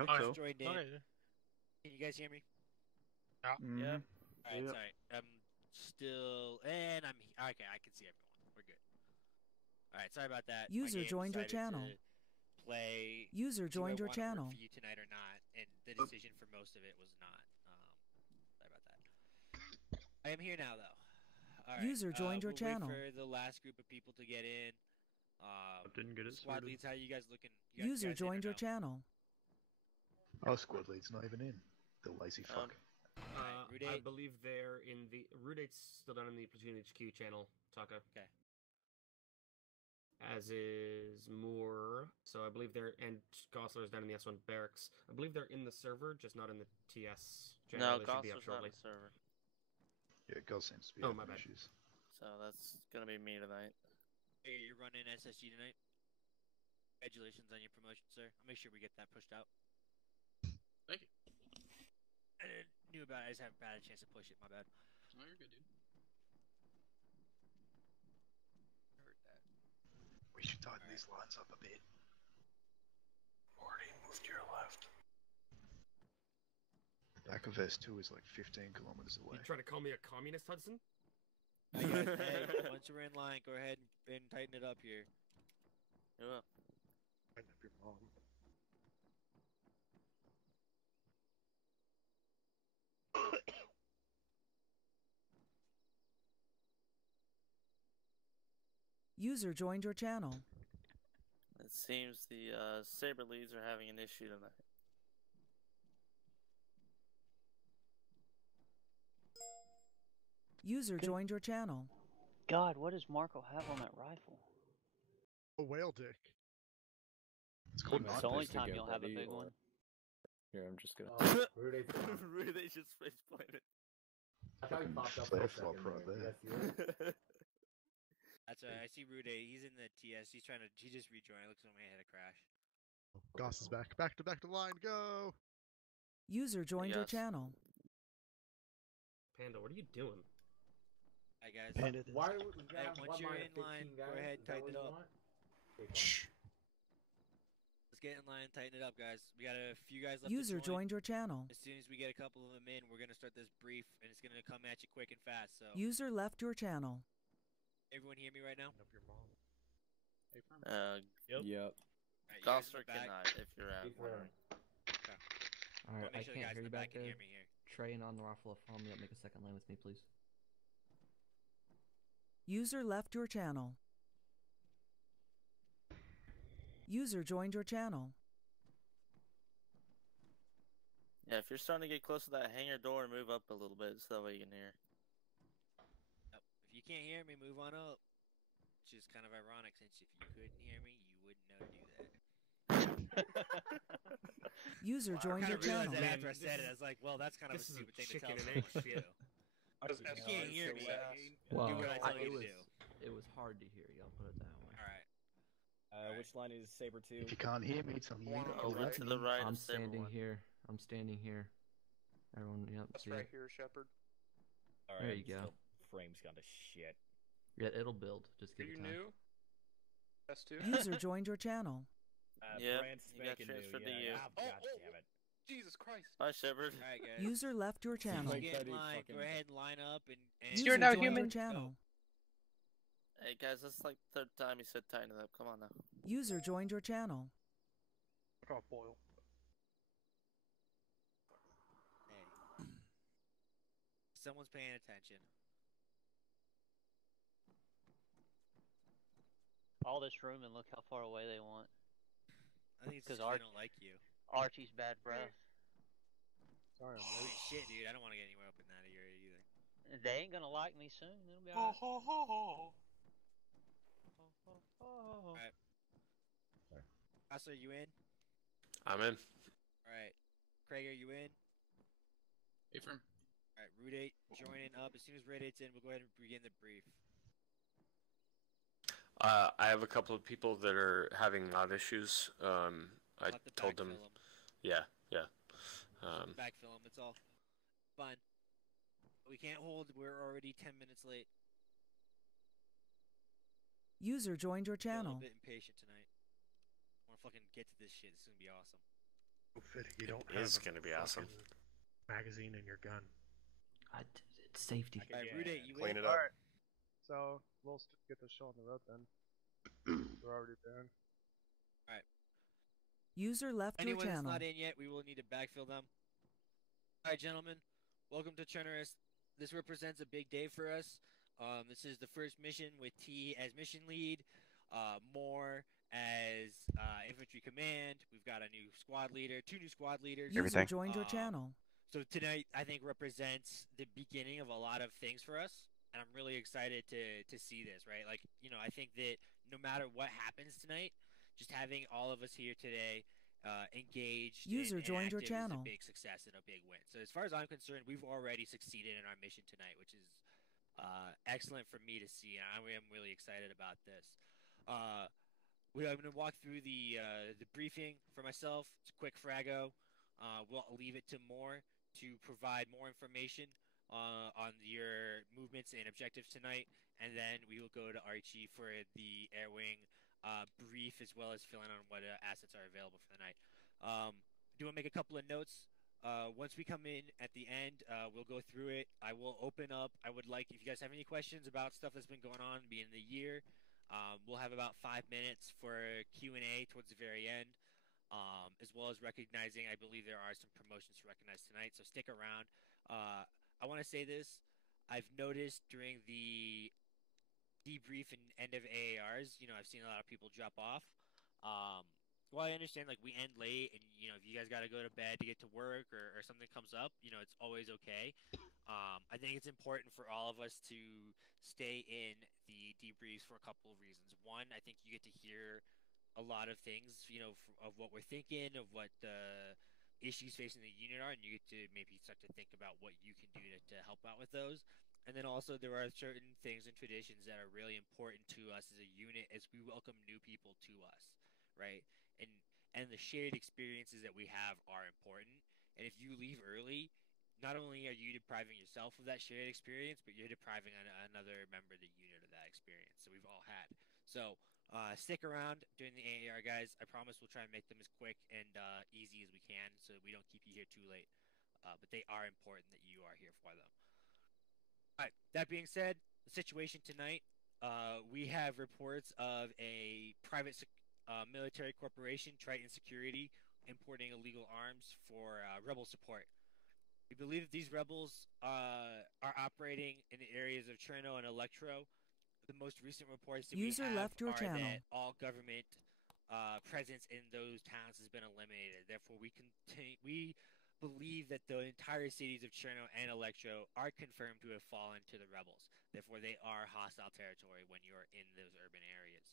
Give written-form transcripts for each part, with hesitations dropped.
hope Just so. joined in. Okay. Can you guys hear me? Yeah. All right, Yep. sorry. I'm still, and okay. I can see everyone. We're good. All right, sorry about that. User My game joined your decided channel. to play. User do I joined your wanna work channel. for you tonight or not? And the decision for most of it was not. Sorry about that. I am here now, though. All right. User joined your we'll channel. Wait for the last group of people to get in. Didn't get it Squad sorted. leads, how you guys looking? User joined your channel. Our squad lead's not even in. The lazy fuck. I believe they're in the Rudate's still down in the Platoon HQ channel, Taka. Okay. As is Moore, so I believe they're and Gosler's down in the S1 barracks. I believe they're in the server, just not in the TS channel. No, They should be up Gosler's not shortly. on the server. Yeah, Gus seems to be Oh, my having bad. issues. So that's gonna be me tonight. Hey, you're running SSG tonight. Congratulations on your promotion, sir. I'll make sure we get that pushed out. Thank you. I knew about it. I just haven't had a chance to push it. My bad. No, you're good, dude. I heard that. We should tighten these lines up a bit. Already moved to your left. Back of S2 is like 15 kilometers away. You trying to call me a communist, Hudson? Hey, once we're in line, go ahead and tighten it up here. Yeah. Tighten up your mom. User joined your channel. It seems the Saber leads are having an issue tonight. User joined your channel. God, what does Marco have on that rifle? A whale dick. It's called It's the only time you'll have a big one. Here, I'm just gonna. Rudy just face planted. Flare flop right there. That's right. I see Rude. He's in the TS. He just rejoined. It looks like I had a crash. Goss is back. Back to line. Go. User joined your Yes. channel. Panda, what are you doing? Hi guys. Panda. Hey, once you're in line, go ahead and tighten it up. Shh. Let's get in line and tighten it up, guys. We got a few guys left. User to join. joined your channel. As soon as we get a couple of them in, we're gonna start this brief, and it's gonna come at you quick and fast. So. User left your channel. Everyone hear me right now? Up your mom. Hey, firm. Yep. Right, you guys in the Gosler back? cannot, if you're out. Okay. Alright, Make I sure the can't guys hear in you the back back can there. hear me here. Trey and on the raffle, follow me up. Make a second line with me, please. User left your channel. User joined your channel. Yeah, if you're starting to get close to that hangar door, move up a little bit so that way you can hear. Yep. If you can't hear me, move on up. Which is kind of ironic, since if you couldn't hear me, you wouldn't know to do that. User joined I your realized channel. that after I said it. I was like, well, that's kind of a This is a stupid thing to chicken tell and someone egg to shit. do. If you can't hear me, Well, do what I tell you it to do. was hard to hear you. I'll put it that way. All right. Which line is Saber 2? If you can't hear me, tell me you ain't Over got to the right I'm of Saber standing 1. here. I'm standing here. Everyone, yep. That's See right it. here, Shepard. Alright, There you go. still frame's gone to shit. Yeah, it'll build. Just Are give you it time. new? S2? User joined your channel. Yep, Brand you got spanking transferred new, to yeah. you. Ah, God damn it. Jesus Christ. Hi, Shepard. All right, guys. User left your channel. Just get in line. Go ahead and line up and. User joined your channel. Hey guys, that's like the third time you said tighten it up. Come on now. User joined your channel. Oh, boil. Hey. Someone's paying attention. All this room and look how far away they want. I think it's 'Cause because they don't like you. Archie's bad breath. Sorry, I'm Holy late. shit, dude. I don't want to get anywhere up in that area either. They ain't gonna like me soon. It'll be alright. Alright. Hassler, you in? I'm in. Alright. Craig, are you in? Hey, firm. Alright, Rudate joining up. As soon as Rudate's in, we'll go ahead and begin the brief. I have a couple of people that are having mod issues. I We'll have to told them. backfill 'em. Yeah. Backfill them, it's all. Fine. We can't hold, we're already 10 minutes late. User joined your I'm a channel. bit impatient tonight. I want to fucking get to this shit. This is gonna be awesome. So fitting you don't It have is a gonna be awesome. fucking magazine in your gun. It's safety. All right, Rude, you Clean in? it up. Alright. So, we'll get the show on the road then. We're already down. User left your Anyone that's channel. not in yet, we will need to backfill them. All right, gentlemen, welcome to Chernerist. This represents a big day for us. This is the first mission with T as mission lead, Moore as infantry command. We've got a new squad leader, 2 new squad leaders. User joined your channel. So tonight, I think, represents the beginning of a lot of things for us, and I'm really excited to see this. Right, like I think that no matter what happens tonight, just having all of us here today engaged User and joined your active is channel. a big success and a big win. So as far as I'm concerned, we've already succeeded in our mission tonight, which is excellent for me to see. I am really excited about this. I'm going to walk through the briefing for myself. It's a quick frago. We'll leave it to Moore to provide more information on your movements and objectives tonight, and then we will go to Archie for the air wing brief, as well as filling on what assets are available for the night. Do want to make a couple of notes. Once we come in at the end, we'll go through it. I will open up. I would like, if you guys have any questions about stuff that's been going on being the year, we'll have about 5 minutes for Q&A towards the very end, as well as recognizing, I believe there are some promotions to recognize tonight, so stick around. I want to say this. I've noticed during the debrief and end of AARs, I've seen a lot of people drop off. Well, I understand, like, we end late, and, if you guys got to go to bed to get to work or something comes up, it's always okay. I think it's important for all of us to stay in the debriefs for a couple of reasons. One, I think you get to hear a lot of things, of what we're thinking, of what the issues facing the unit are, and you get to maybe start to think about what you can do to help out with those. And then also there are certain things and traditions that are really important to us as a unit as we welcome new people to us, right? And the shared experiences that we have are important. And if you leave early, not only are you depriving yourself of that shared experience, but you're depriving another member of the unit of that experience that we've all had. So stick around during the AAR, guys. I promise we'll try and make them as quick and easy as we can so we don't keep you here too late. But they are important that you are here for them. All right, that being said, the situation tonight, we have reports of a private military corporation, Triton Security, importing illegal arms for rebel support. We believe that these rebels are operating in the areas of Cherno and Electro. The most recent reports that User we have left your are channel. that all government presence in those towns has been eliminated. Therefore, we believe that the entire cities of Cherno and Electro are confirmed to have fallen to the rebels. Therefore, they are hostile territory when you're in those urban areas.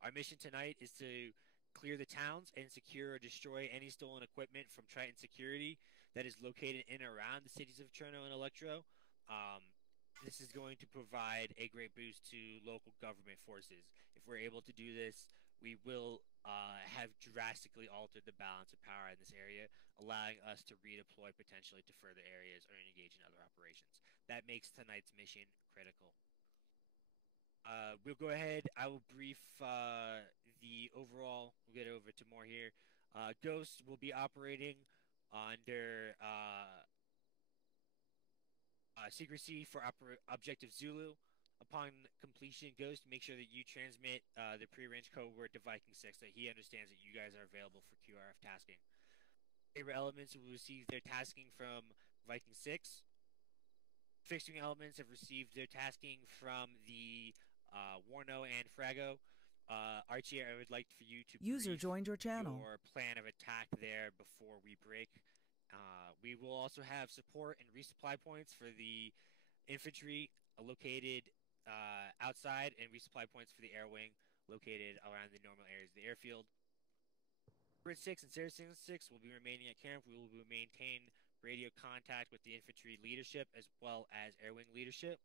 Our mission tonight is to clear the towns and secure or destroy any stolen equipment from Triton Security that is located in and around the cities of Cherno and Electro. This is going to provide a great boost to local government forces. If we're able to do this, we will have drastically altered the balance of power in this area, allowing us to redeploy potentially to further areas or engage in other operations. That makes tonight's mission critical. We'll go ahead. I will brief the overall. We'll get over to more here. Ghost will be operating under secrecy for Objective Zulu. Upon completion, Ghost, make sure that you transmit the prearranged code word to Viking 6 so that he understands that you guys are available for QRF tasking. Favorite elements will receive their tasking from Viking 6. Fixing elements have received their tasking from the Warno and Frago. Archie, I would like for you to User brief joined your channel. your plan of attack there before we break. We will also have support and resupply points for the infantry located outside, and resupply points for the air wing located around the normal areas of the airfield. Bridge 6 and Saracen 6 will be remaining at camp. We will maintain radio contact with the infantry leadership as well as air wing leadership.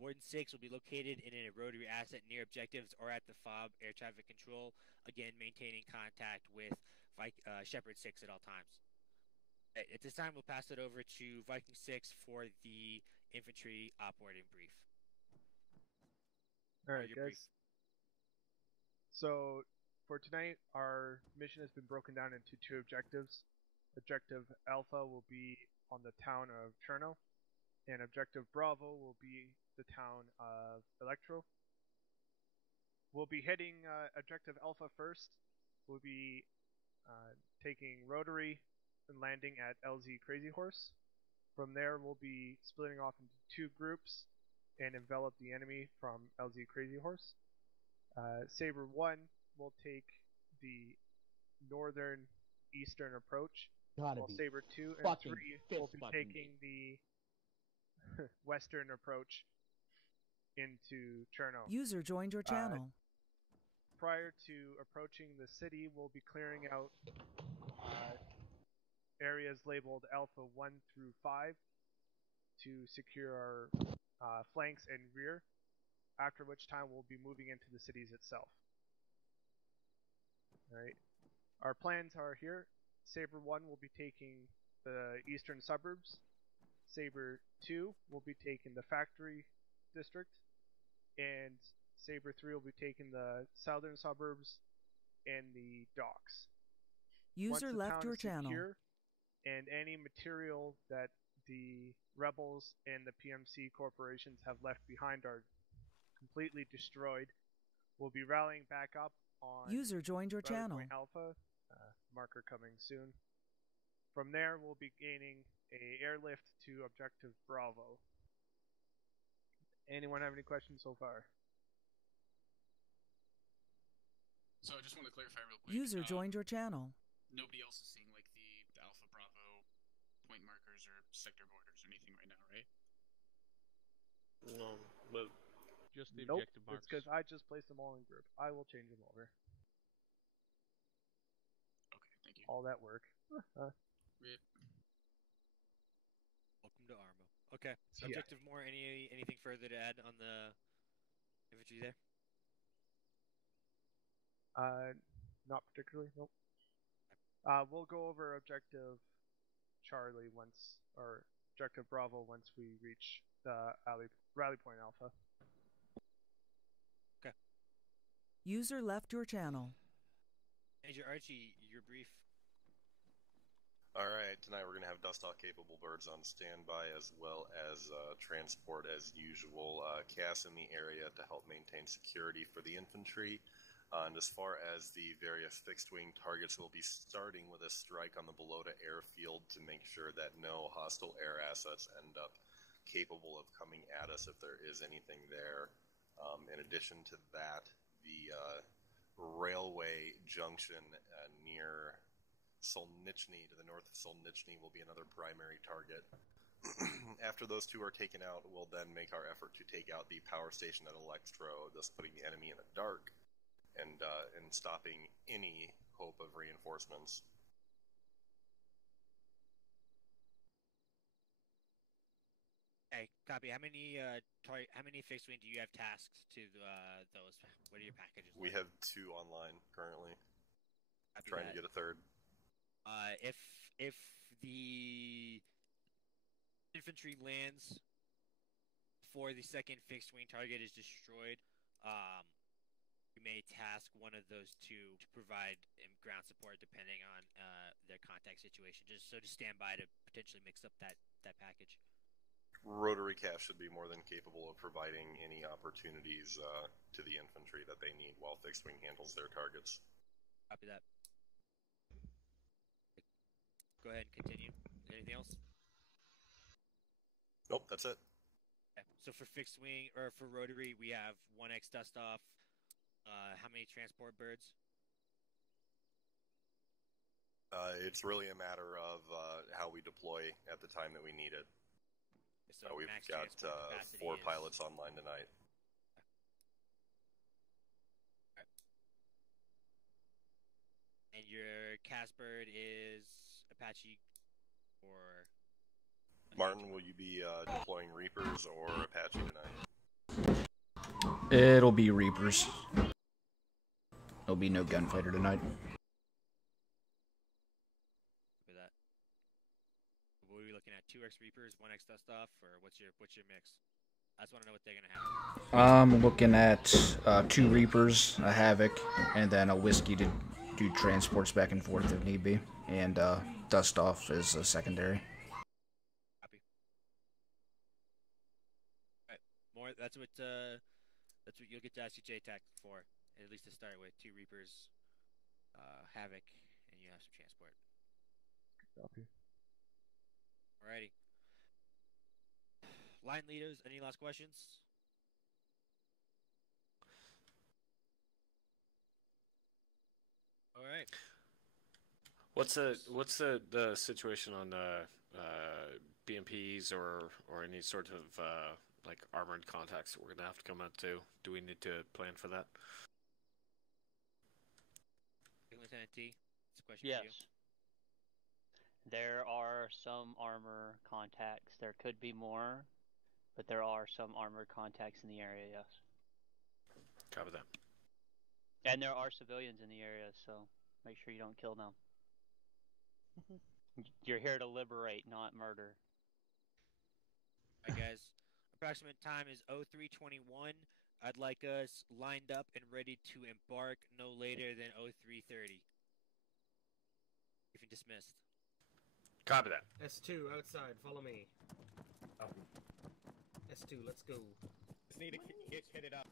Warden 6 will be located in a rotary asset near objectives or at the FOB air traffic control, again maintaining contact with Shepherd 6 at all times. At this time, we'll pass it over to Viking 6 for the infantry operating brief. Alright, guys. So, for tonight, our mission has been broken down into 2 objectives. Objective Alpha will be on the town of Cherno, and Objective Bravo will be the town of Electro. We'll be hitting Objective Alpha first. We'll be taking Rotary and landing at LZ Crazy Horse. From there, we'll be splitting off into 2 groups and envelop the enemy from LZ Crazy Horse. Saber 1 will take the northern eastern approach, while Saber 2 and 3 will be taking the western approach into Cherno. User joined your channel. Prior to approaching the city, we'll be clearing out areas labeled Alpha 1 through 5 to secure our flanks and rear, after which time we'll be moving into the cities itself. Alright. Our plans are here. Saber 1 will be taking the eastern suburbs. Saber 2 will be taking the factory district. And Saber 3 will be taking the southern suburbs and the docks. User left your channel. And any material that the rebels and the PMC corporations have left behind are completely destroyed. We'll be rallying back up on User joined your Rally channel. Point Alpha, marker coming soon. From there, we'll be gaining a airlift to Objective Bravo. Anyone have any questions so far? So I just want to clarify real quick. User joined your channel. Nobody else is seeing like the Alpha Bravo point markers or sector borders or anything right now, right? No, but just the nope, objective marks. It's because I just placed them all in group. I will change them over. Okay, thank you. All that work. Welcome to Armo. Okay, so Objective More, anything further to add on the infantry there? Not particularly, nope. We'll go over Objective Charlie once, or Objective Bravo once we reach the Rally Point Alpha. Okay. User left your channel. Major Archie, your brief. Alright, tonight we're going to have dust-off capable birds on standby, as well as transport as usual. CAS in the area to help maintain security for the infantry. And as far as the various fixed-wing targets, we'll be starting with a strike on the Belota airfield to make sure that no hostile air assets end up capable of coming at us if there is anything there. In addition to that, the railway junction near Solnichny, to the north of Solnichny, will be another primary target. After those two are taken out, we'll then make our effort to take out the power station at Electro, thus putting the enemy in the dark and stopping any hope of reinforcements. Okay, copy. How many fixed wing do you have tasked to those? What are your packages? We have 2 online currently. I'm trying to get a 3rd. If the infantry lands before the second fixed wing target is destroyed, we may task one of those 2 to provide ground support depending on their contact situation, just so to stand by to potentially mix up that package. Rotary CAS should be more than capable of providing any opportunities to the infantry that they need while fixed wing handles their targets. Copy that. Go ahead and continue. Anything else? Nope, that's it. Okay. So for fixed wing, or for rotary, we have 1x dust off. How many transport birds? It's really a matter of how we deploy at the time that we need it. So we've max got transport 4 capacity pilots online tonight. Right. And your CAS bird is Apache or... Martin, will you be deploying Reapers or Apache tonight? It'll be Reapers. There'll be no gunfighter tonight. For that. What are we looking at? 2x Reapers, 1x dust off, or what's your mix? I just want to know what they're gonna have. I'm looking at 2 Reapers, a Havoc, and then a Whiskey to do transports back and forth if need be, and dust off as a secondary. Copy. All right. More. That's what you'll get to ask your JTAC for, at least to start with. 2 Reapers, Havoc, and you have some transport. Copy. Alrighty. Line leaders, any last questions? All right. What's the situation on BMPs or any sort of like armored contacts that we're gonna have to come out to? Do we need to plan for that? Lieutenant T, it's a question Yes. for you. There are some armor contacts. There could be more, but there are some armored contacts in the area, yes. Cover that. And there are civilians in the area, so make sure you don't kill them. You're here to liberate, not murder. Alright, guys. Approximate time is 03:21. I'd like us lined up and ready to embark no later than 03:30. If you're dismissed. Copy that. S2 outside. Follow me. S2, let's go. Just need to hit it up.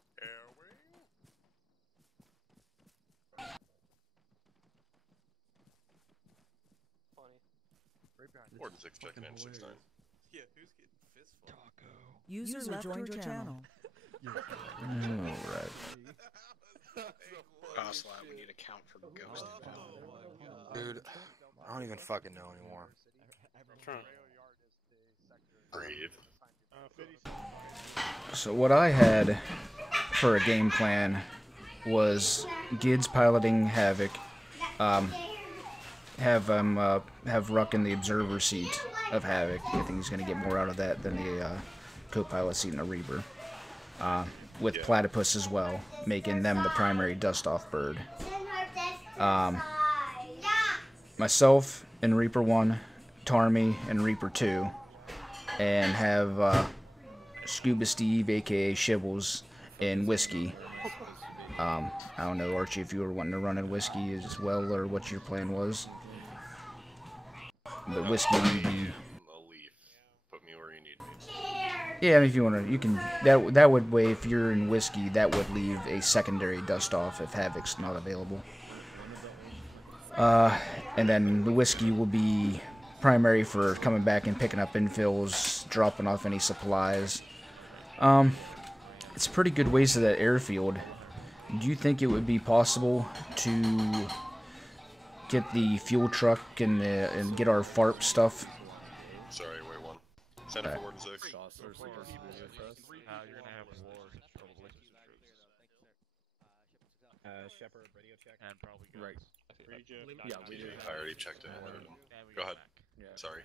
Right back. Warden 6 checking in 6-9. Yeah, who's getting fistful? User left your channel. Alright. Goslab, we need to count for ghost. Dude, I don't even fucking know anymore. Breathe. So what I had for a game plan was Gids piloting Havoc, have Ruck in the observer seat of Havoc. I think he's going to get more out of that than the co-pilot seat in a Reaper. With Platypus as well, making them the primary dust-off bird. Myself in Reaper 1, Tarmy in Reaper 2, and have Scuba Steve, aka Shibbles, in Whiskey. I don't know, Archie, if you were wanting to run in Whiskey as well, or what your plan was. But Whiskey would be... Put me where you need me. Yeah, I mean, if you want to, you can. That would way, if you're in Whiskey, that would leave a secondary dust off if Havoc's not available. And then the Whiskey will be primary for coming back and picking up infills, dropping off any supplies. It's a pretty good ways to that airfield. Do you think it would be possible to get the fuel truck and get our FARP stuff? Sorry, wait one. Send it for Warden 6. You're gonna have war, probably. Shepard, radio check. And probably guns. Right. Yeah, we do. I already checked it. Go ahead. Sorry.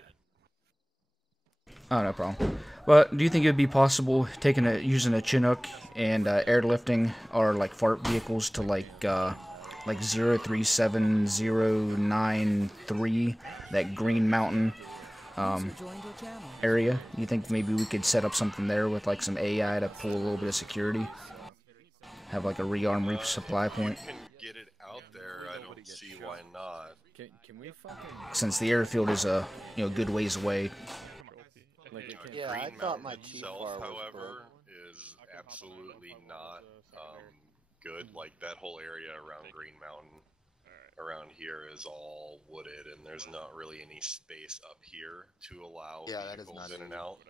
Oh, no problem. But do you think it would be possible using a Chinook and airlifting our like FARP vehicles to like 037093, that Green Mountain area? You think maybe we could set up something there with like some AI to pull a little bit of security? Have like a rearm resupply point? You can get it out there. I don't see why not. Can we fucking... Since the airfield is a good ways away. Yeah, I thought my itself, however, is absolutely not good. Like that whole area around Green Mountain, around here is all wooded, and there's not really any space up here to allow vehicles in and out.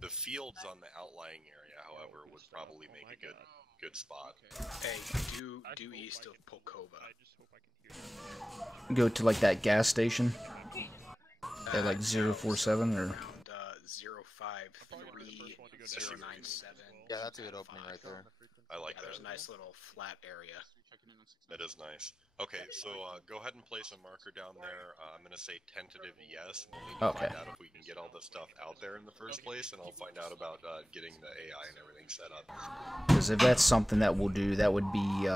The fields on the outlying area, however, would probably make a good spot. Hey, due east of Polkova. Go to like that gas station at like 047 or 053097. Yeah, that's a good opening right there. I like that. There's a nice little flat area. That is nice. Okay, so go ahead and place a marker down there. I'm going to say tentative yes. We'll need to find out if we can get all the stuff out there in the first place, and I'll find out about getting the AI and everything set up. Because if that's something that we'll do, that would be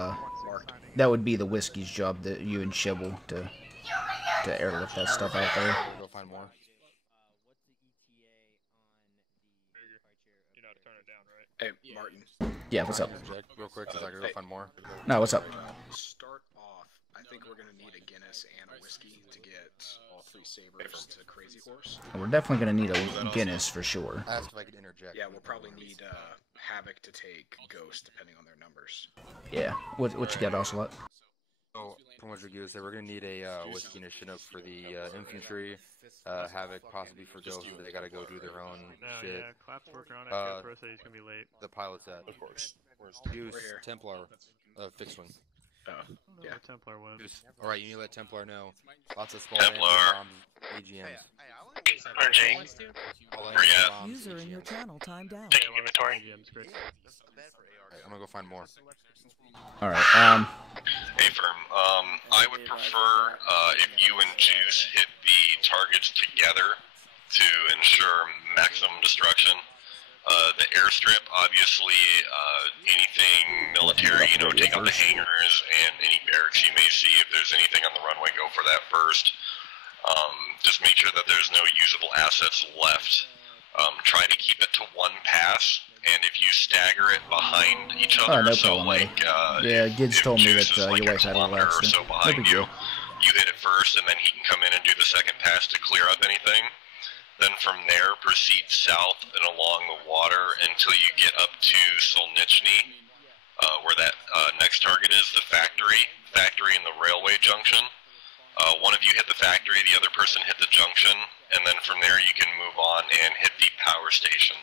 the Whiskey's job, that you and Shibble to airlift that stuff out there. Go find more. Hey, Martin. Yeah, what's up? Real quick, because I gotta go find more. No, what's up? Start off I think we're gonna need a Guinness and a whiskey to get all 3 sabers to Crazy Horse. We're definitely gonna need a Guinness for sure. Ask if I could interject. Yeah, we'll probably need Havoc to take Ghost, depending on their numbers. Yeah. What you got, Ocelot? So, from what Dragoo said, we're gonna need a whiskey and a Chinook for the infantry. Havoc possibly for Ghost, but they gotta go do their own shit. Yeah, Clap's working on it. Pro said he's gonna be late. The pilot's at. Of course. Use Templar, fixed wing. Oh, yeah. Templar was. Alright, you need to let Templar know. Lots of small Templar. bombs, AGMs. RG. User in your channel timed out. Taking inventory. Alright, I'm gonna go find more. Alright, Hey, firm. I would prefer if you and Juice hit the targets together to ensure maximum destruction. The airstrip, obviously, anything military, take out the hangars and any barracks you may see. If there's anything on the runway, go for that first. Just make sure that there's no usable assets left. Try to keep it to one pass, and if you stagger it behind each other, no so problem, like, yeah, Gids told me Juice that is like your a wife had a little kilometer or accident. so No behind big you, deal. you hit it first, and then he can come in and do the second pass to clear up anything. Then from there, proceed south and along the water until you get up to Solnichny, where that next target is, the factory and the railway junction. One of you hit the factory, the other person hit the junction, and then from there you can move on and hit the power station.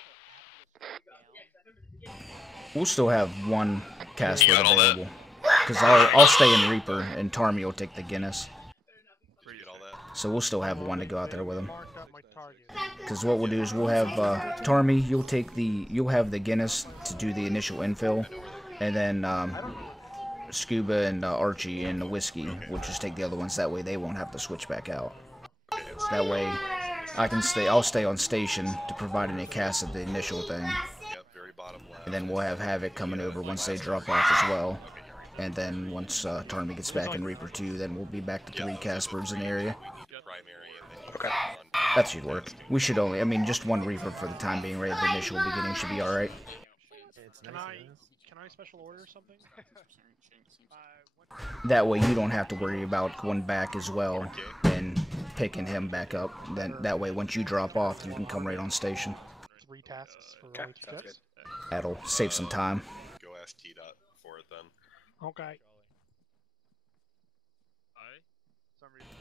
We'll still have one cast available. Because I'll stay in Reaper, and Tarmy will take the Guinness. So we'll still have one to go out there with him. Because what we'll do is we'll have Tarmy, you'll have the Guinness to do the initial infill, and then Scuba and Archie and the whiskey will just take the other ones. That way they won't have to switch back out. That way I'll stay on station to provide any cast of the initial thing. And then we'll have Havoc coming over once they drop off as well. And then once Tarmy gets back in Reaper 2, then we'll be back to 3 Caspers in the area. Okay. That should work. We should only, just one Reaper for the time being, right at the initial beginning should be alright. Can I special order something? That way you don't have to worry about going back as well and picking him back up. Then that way once you drop off, you can come right on station. 3 tasks for Okay, sounds good. That'll save some time. Go ask T-Dot for it then. Okay.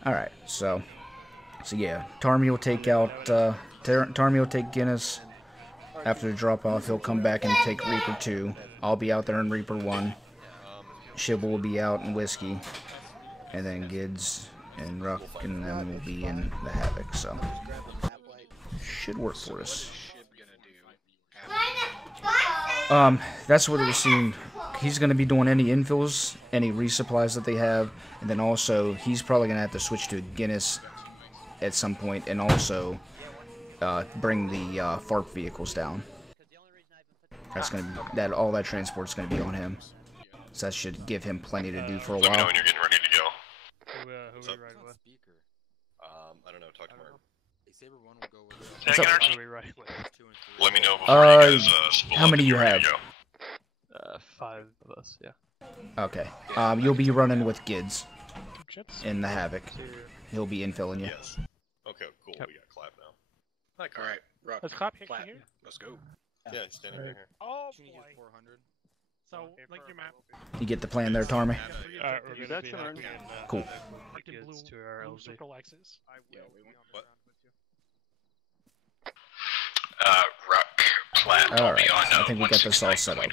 Alright, so yeah, Tarmy will take out, Tarmy will take Guinness. After the drop off, he'll come back and take Reaper 2. I'll be out there in Reaper 1. Shibble will be out in Whiskey. And then Gids and Ruck and them will be in the Havoc, so. Should work for us. That's what it was seeing. He's going to be doing any infills, any resupplies that they have, and then also he's probably going to have to switch to Guinness at some point, and also bring the FARP vehicles down. That's going to be, all that transport's going to be on him. So that should give him plenty to do for a Let me know while. when you're getting ready to go. Who are we riding with? I don't know. Talk to Martin. What's up? Who are we riding with? Let me know before you guys spool how up many and you get ready have? to go. 5 of us, yeah. Okay. You'll be running with Gids Chips? in the Havoc. He'll be infilling you. Yes. Okay, cool. Yep. We got Clap now. Alright, Rock. Let's clap here. Clap. Let's go. Yeah, he's standing right here. Oh boy. So, like your map. You get the plan there, Tarmy? We're gonna be having, Cool. Gids to our LZ. Circle X's. What? Ruck, Platt will Alright, be on I think we got this all set up. 169.5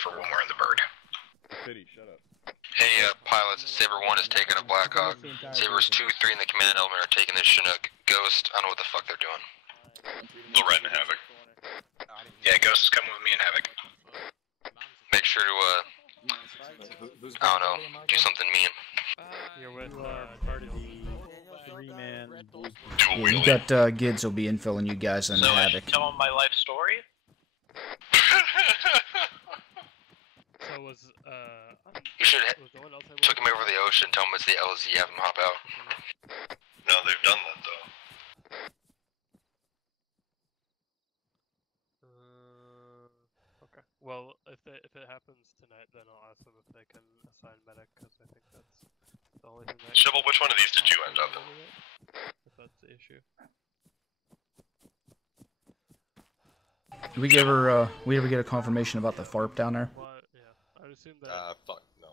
for when we're in the bird. City, shut up. Hey, pilots, Saber 1 is taking a Blackhawk. Sabers 2, 3 in the command element are taking the Chinook. Ghost, I don't know what the fuck they're doing. They'll ride in Havoc. Yeah, Ghost is coming with me in Havoc. Make sure to, I don't know, do something mean. You're with Yeah, you got Gids will be infilling you guys in the Havoc. tell them my life story? So was You should took him over the ocean, tell him it's the LZ, have him hop out. No, they've done that though. Okay. Well, if it happens tonight, then I'll ask them if they can assign medic, because I think that's The only thing that Shovel, which one of these did you end up in? if that's the issue. Did we ever get a confirmation about the FARP down there? Well, yeah, I'd assume that. Fuck, no.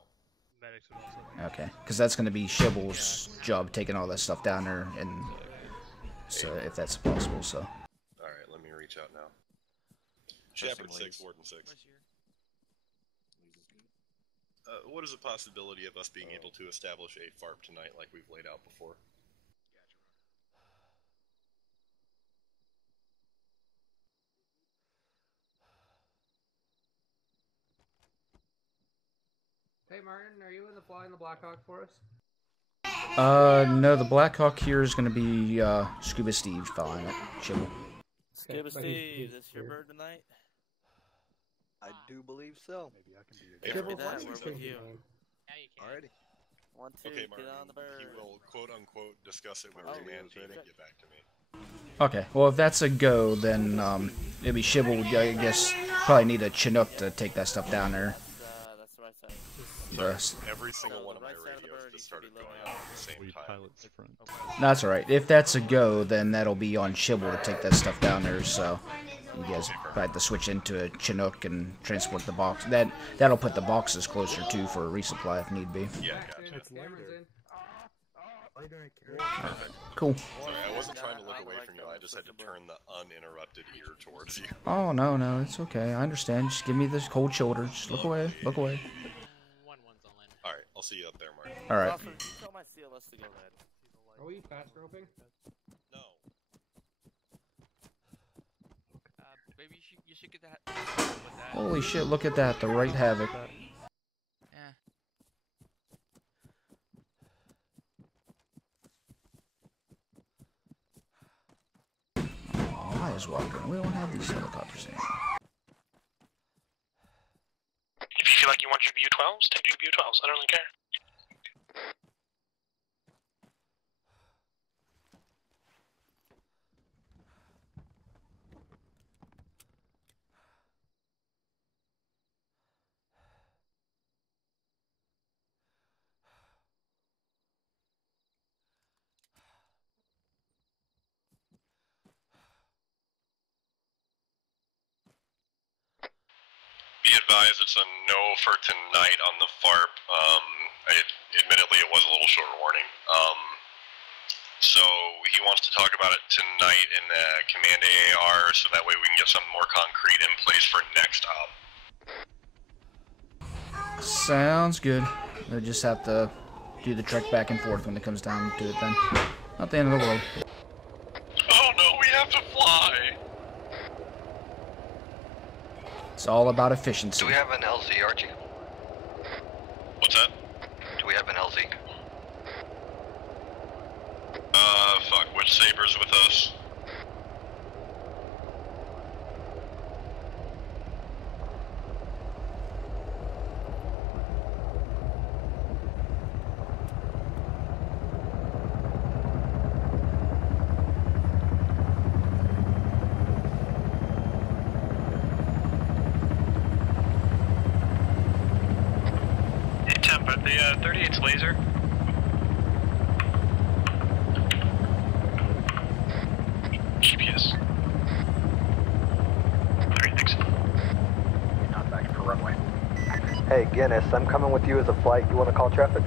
Medics would also. Okay, because that's going to be Shibble's job taking all that stuff down there, and so if that's possible, so. Alright, let me reach out now. Shepard 6, Warden 6. What is the possibility of us being able to establish a FARP tonight like we've laid out before? Hey Martin, are you in the fly in the Blackhawk for us? No, the Blackhawk here is going to be Scuba Steve flying it. Shibble. Scuba Steve, is this your bird tonight? I do believe so. Maybe I can be Give me that, we're with you. Alrighty. 1, 2, Okay, get Martin, on the bird. he will quote-unquote discuss it with command team and get back to me. Okay, well if that's a go, then it'd be Shibble would, I guess, probably need a Chinook to take that stuff down there. That's what I said. Every single one of my radios just started going off at the same time. That's alright. If that's a go, then that'll be on Shibble to take that stuff down there, so you guys probably have to switch into a Chinook and transport the box. That'll put the boxes closer too for a resupply if need be. Yeah, gotcha. Perfect. Cool. Sorry, I wasn't trying to look away from you, I just had to turn the uninterrupted ear towards you. Oh, no, it's okay. I understand. Just give me this cold shoulder. Just look away. Look away. Alright, I'll see you up there, Mark. Alright. Dawson, can you tell my CLS to go ahead? Are we fast roping? No. Maybe you should get that. With that. Holy shit, look at that. The right Havoc. Yeah. Might as well go. We don't have these helicopters anymore. If you feel like you want your BU-12s, take your BU-12s. I don't really care. Be advised, it's a no for tonight on the FARP. Admittedly, it was a little short warning. So he wants to talk about it tonight in the Command AAR, so that way we can get something more concrete in place for next op. Sounds good. We'll just have to do the trek back and forth when it comes down to it then. Not the end of the world. Oh no, we have to fly! It's all about efficiency. Do we have an LZ, Archie? What's that? Do we have an LZ? Fuck, which Saber's with us? Hey, Temp, but the 38's laser. GPS. Alright, thanks. Not back for runway. Hey, Guinness, I'm coming with you as a flight. You want to call traffic?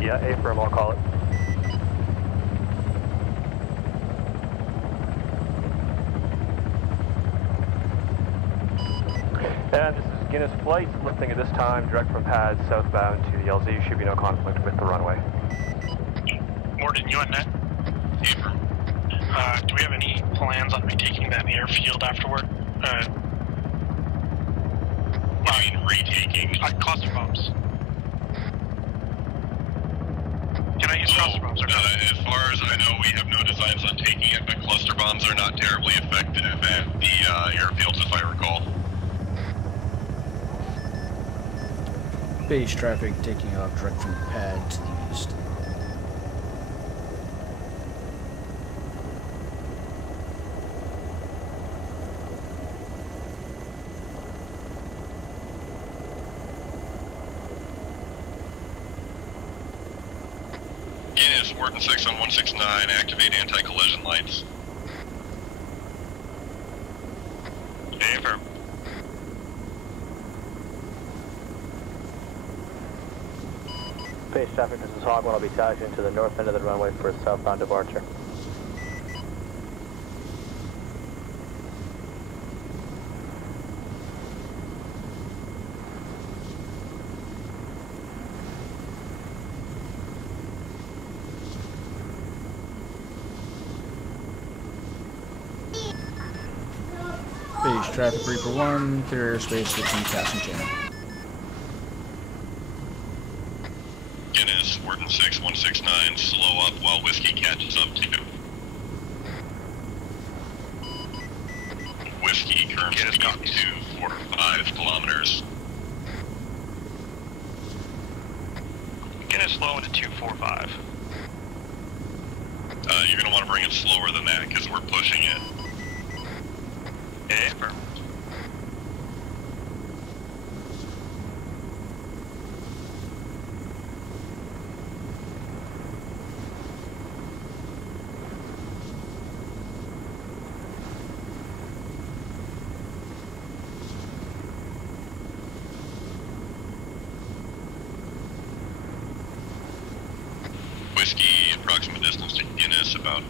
Yeah, A-firm, I'll call it. And this is Guinness Flight, lifting at this time, direct from pad southbound to the LZ. Should be no conflict with the runway. Morden, you on net? Abram. Do we have any plans on retaking that airfield afterward? I mean, retaking? Cluster bombs. Can I use cluster bombs or not? As far as I know, we have no designs on taking it, but cluster bombs are not terribly effective at the airfields, if I recall. Base traffic taking off direct from the pad to the east. Guinness, Warden 6 on 169, activate anti-collision lights. Affirm. Base traffic, this is Hog 1. I'll be taxiing to the north end of the runway for a southbound departure. Base traffic Reaper 1, clear airspace between Cass and Channel. Guinness, Warden 6 169, slow up while Whiskey catches up to you. Whiskey, current speed 245 kilometers. Guinness slow into 245. You're going to want to bring it slower than that because we're pushing it. Affirm. Whiskey, approximate distance to Guinness, about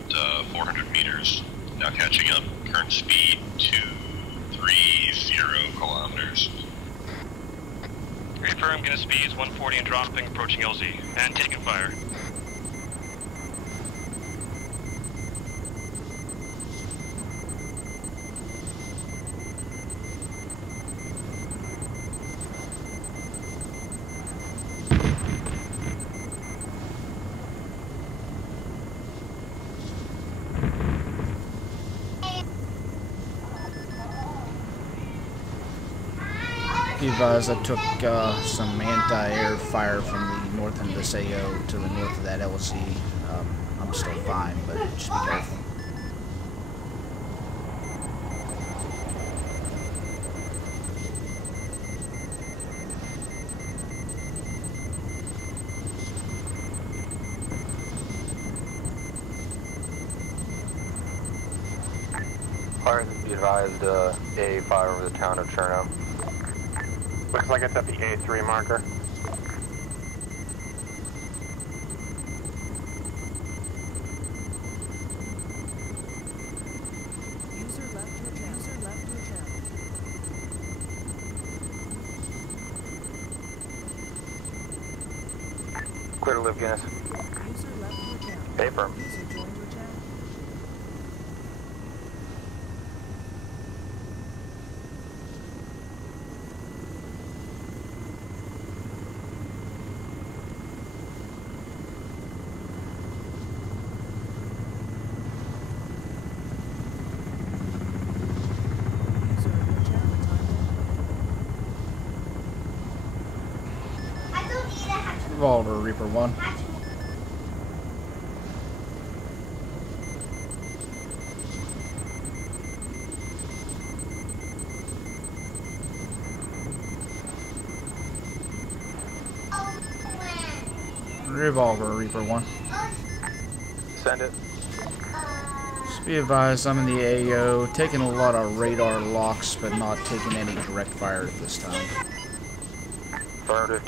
400 meters. Now catching up. Current speed 230 kilometers. Affirm, Guinness speeds 140 and dropping, approaching LZ, and taking fire. Be advised, I took some anti-air fire from the north end of this AO to the north of that LZ. I'm still fine, but just be careful. Fire, be advised, A fire over the town of Cherno. Looks like it's at the A3 marker. User left your channel. Clear to live, Guinness. User left your channel. Affirm. User joined your channel. Revolver, Reaper 1. Revolver, Reaper 1. Send it. Just be advised, I'm in the AO, taking a lot of radar locks, but not taking any direct fire at this time. Affirmative.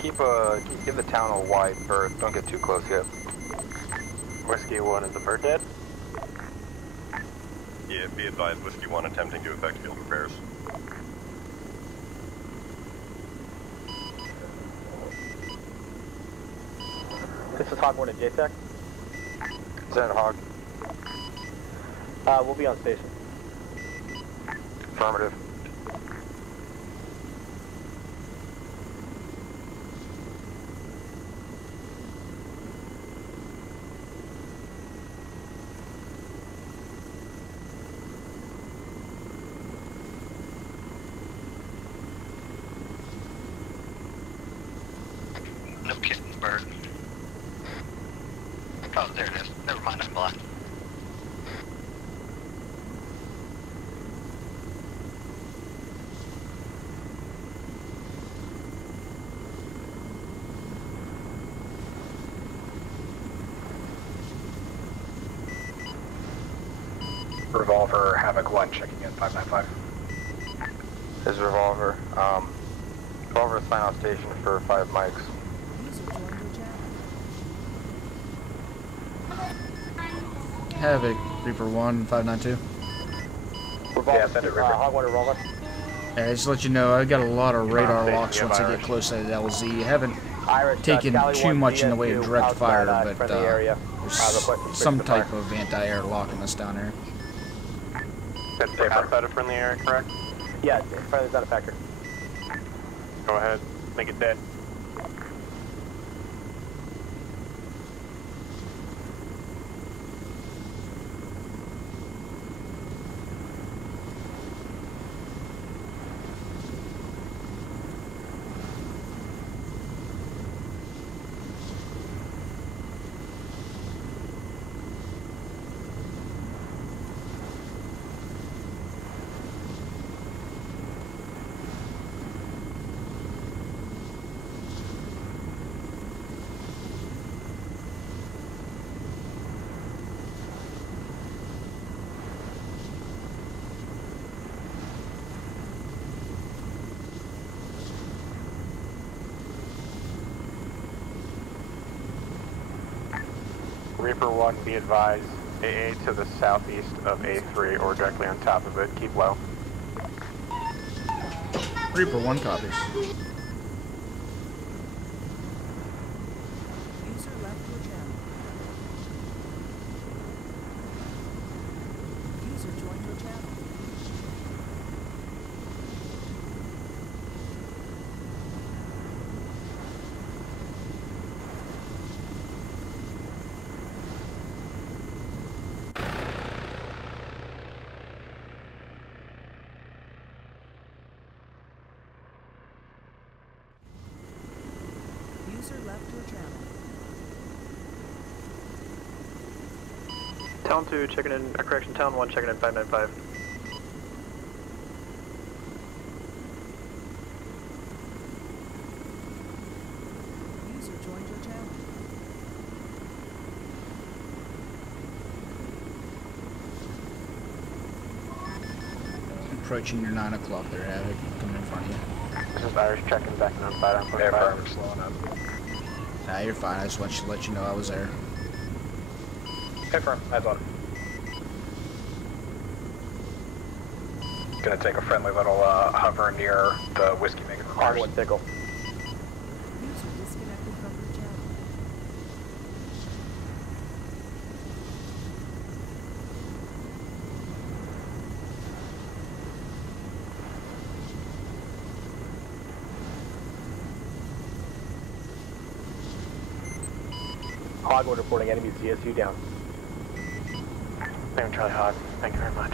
Give the town a wide berth. Don't get too close yet. Whiskey 1, is the bird dead? Yeah, be advised, Whiskey 1 attempting to effect field repairs. This is Hog 1 at JTAC. Send Hog. We'll be on station. Affirmative. No kidding, bird. Oh, there it is. Never mind, I'm blind. Revolver, Havoc 1 checking in, 595. This is Revolver. Revolver sign off station for 5 mics. Havoc, Reaper 1, 592. Revolver, yeah, send it, Reaper. Hogwater Revolver. Yeah, just to let you know, I got a lot of radar locks once I get close to the LZ. I haven't taken too much in the way of direct fire, but there's some type of anti-air locking us down here. That's outside of friendly area, correct? Yeah, friendly's not a factor. Go ahead, make it dead. Reaper 1, be advised, AA to the southeast of A3 or directly on top of it, keep low. Reaper 1 copies. User left your channel. User joined your channel. User left your channel. Town 2 checking in, correction, Town 1 checking in 595. User joined your channel. Approaching your 9 o'clock there, Havoc. Coming in front of you. This is Irish checking back in on 595. Yeah, firm, slowing up. Nah, you're fine. I just want to let you know I was there. Confirm, that's on. Gonna take a friendly little hover near the whiskey maker. Hardwood pickle. User disconnected from your channel. Hogwood reporting enemy CSU down. Name Charlie Hog, thank you very much.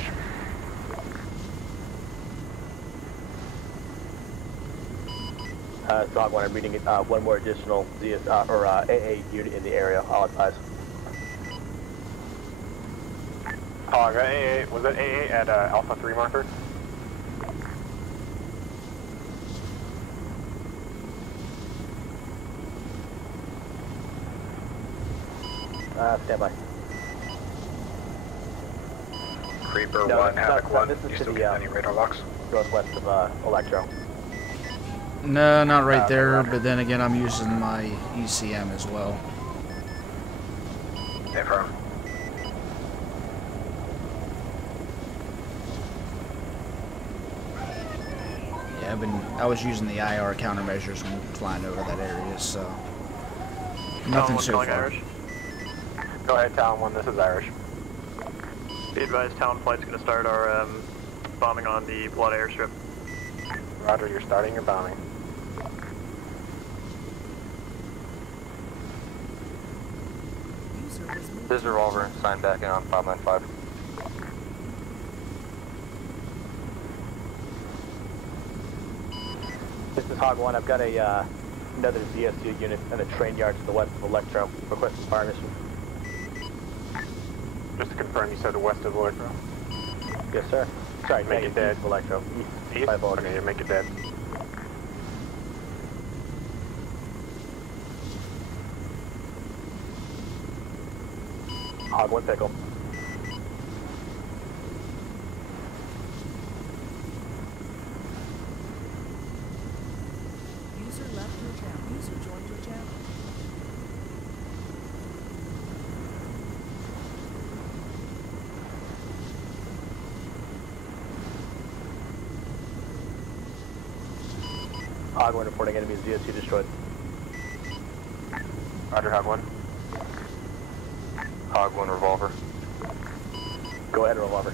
Hogwater, I'm reading one more additional AA unit in the area, I'll advise. Hog, AA, was it AA at Alpha 3 marker? Stand by. Creeper 1, Havoc 1, this is you to the, still get any radar locks? Northwest of Electro. No, not right there, but then again, I'm using my ECM as well. Confirm. Yeah, I was using the IR countermeasures when flying over that area, so nothing so far. Irish. Go ahead, Town 1, this is Irish. Be advised, Town Flight's going to start our bombing on the Blood airstrip. Roger, you're starting your bombing. User was moved. This is Revolver, sign back in on 595. This is Hog 1. I've got another ZSU unit and a train yard to the west of Electro. Requesting fire mission. Just to confirm, you said west of Electro? Yes, sir. Sorry, Make it dead. East of Electro. East? Okay, make it dead. Hog 1 pickle. Hog 1 reporting enemies GSU destroyed. Roger, Hog 1. Hog 1 Revolver. Go ahead, Revolver.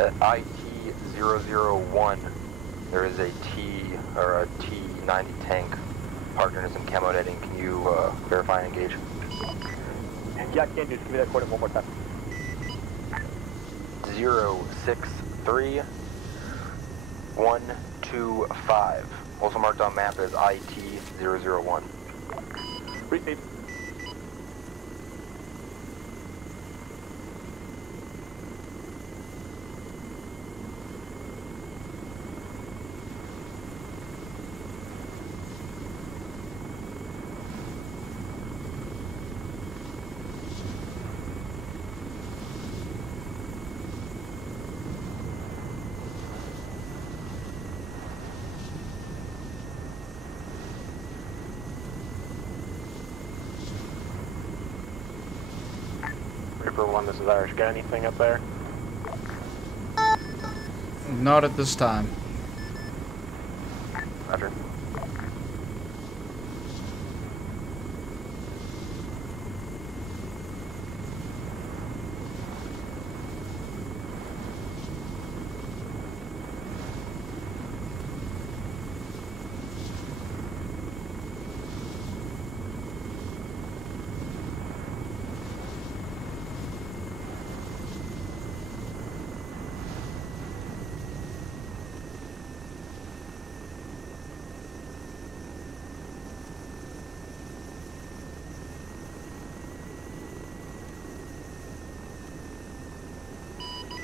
At IT-001, there is a T-90 tank parked in some camo netting. Can you verify and engage? Yeah, I can do. Just give me that coordinate one more time. 063125. Also marked on map as IT-001. Receive. Reaper 1, this is Irish. Got anything up there? Not at this time. Roger.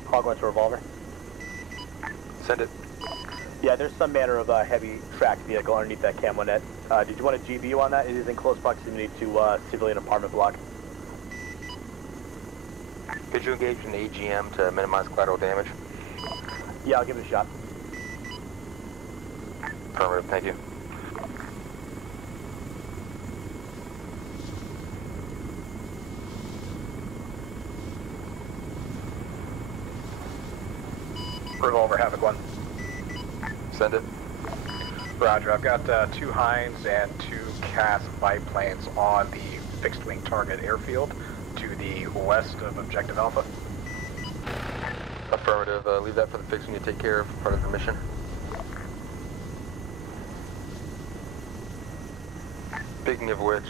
Hog 1 to Revolver. Send it. Yeah, there's some manner of heavy tracked vehicle underneath that camo net. Did you want a GBU on that? It is in close proximity to civilian apartment block. Could you engage an AGM to minimize collateral damage? Yeah, I'll give it a shot. Affirmative, thank you. Revolver, Havoc 1. Send it. Roger, I've got 2 Hinds and 2 CAS biplanes on the fixed wing target airfield to the west of Objective Alpha. Affirmative. Leave that for the fixing to take care of, part of the mission. Speaking of which,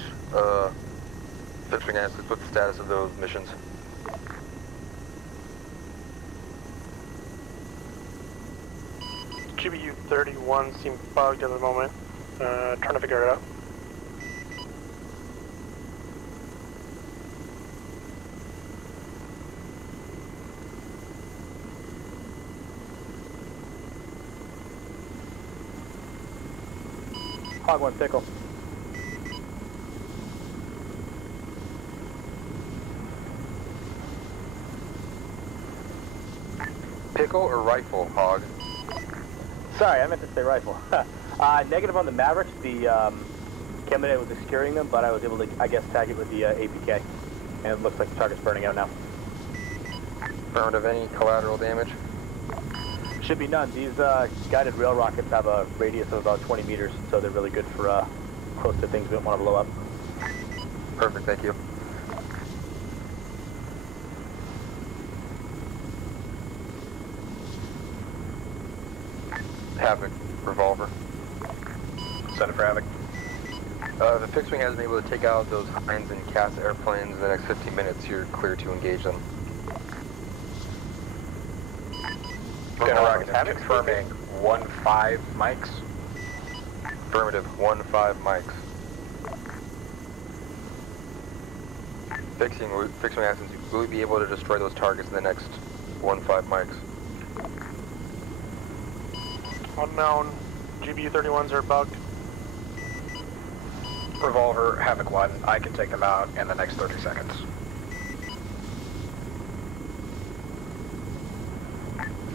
fixing asks, what's the status of those missions? GBU 31 seems bugged at the moment. Trying to figure it out. Hog 1 Pickle. Pickle or rifle, Hog? Sorry, I meant to say rifle. Negative on the Mavericks. The camo net was obscuring them, but I was able to, I guess, tag it with the APK. And it looks like the target's burning out now. Affirmative. Any collateral damage? Should be none. These guided rail rockets have a radius of about 20 meters, so they're really good for close to things we don't want to blow up. Perfect, thank you. Havoc, Revolver. Send it for Havoc. The fixed wing has been able to take out those Hinds and CAS airplanes in the next 15 minutes. You're clear to engage them. Interrogative, confirming 1-5 mics. Affirmative, 1-5 mics. Fixing actions, will we be able to destroy those targets in the next 1-5 mics? Unknown. GBU 31s are bugged. Revolver, Havoc 1. I can take them out in the next 30 seconds.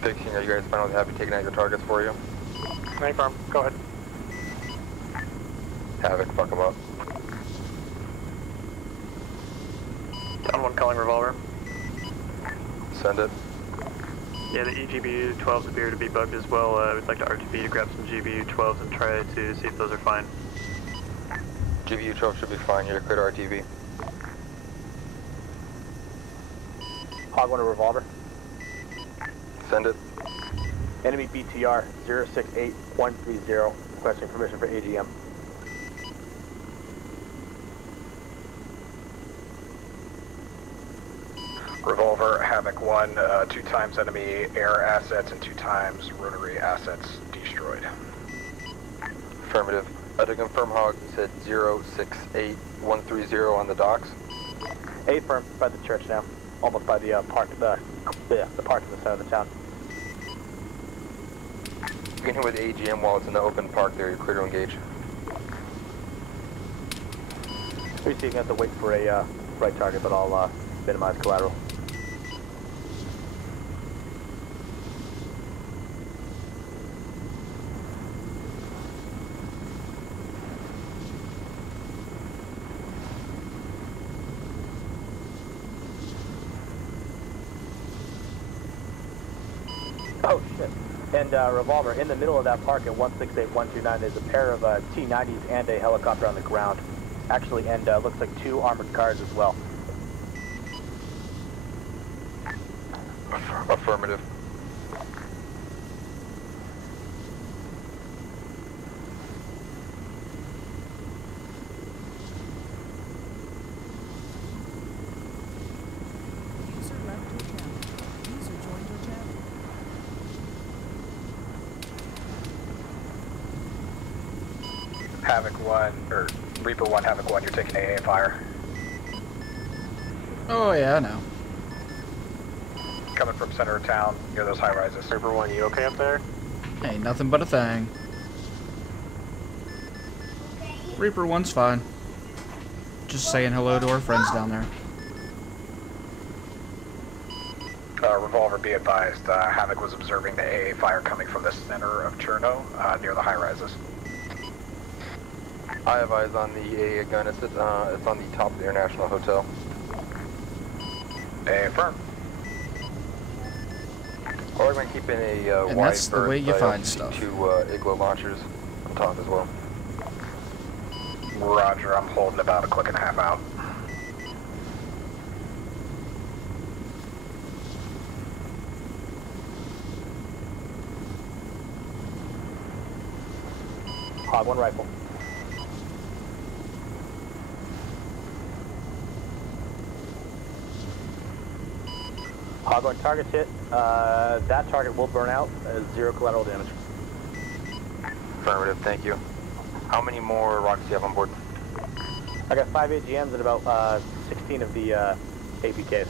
Fixing, are you guys fine with having taken out your targets for you? Any firm. Go ahead. Havoc, fuck them up. Down 1 calling Revolver. Send it. Yeah, the EGBU-12s appear to be bugged as well. We'd like to RTB to grab some GBU-12s and try to see if those are fine. GBU-12 should be fine. You're clear to RTB. Hog 1 a revolver. Send it. Enemy BTR 068130, requesting permission for AGM. Revolver, Havoc 1, 2 times enemy air assets and 2 times rotary assets destroyed. Affirmative. To confirm, Hog said 068130 on the docks. A firm by the church now, almost by the park, the park in the center of the town. You can hit with AGM while it's in the open park there. You're clear to engage. We're going to have to wait for a right target, but I'll minimize collateral. Oh shit. And Revolver, in the middle of that park at 168129, there's a pair of T-90s and a helicopter on the ground. Actually, and looks like 2 armored cars as well. Affirmative. User left your channel. User joined your channel. Havoc 1, or Reaper 1, Havoc 1, you're taking AA fire. Oh, yeah, I know. Coming from center of town, near those high rises. Reaper 1, you okay up there? Ain't nothing but a thing. Reaper 1's fine. Just saying hello to our friends down there. Revolver, be advised, Havoc was observing the AA fire coming from the center of Cherno, near the high rises. I have eyes on the AA gun. It's on the top of the International Hotel. Affirm. Or we're going to keep in a And wide that's the berth, way you but find see stuff. 2 Igloo launchers on top as well. Roger, I'm holding about a click and a half out. Hog 1 rifle. Hog 1 targets hit. That target will burn out as 0 collateral damage. Affirmative, thank you. How many more rocks do you have on board? I got 5 AGMs and about 16 of the APKs.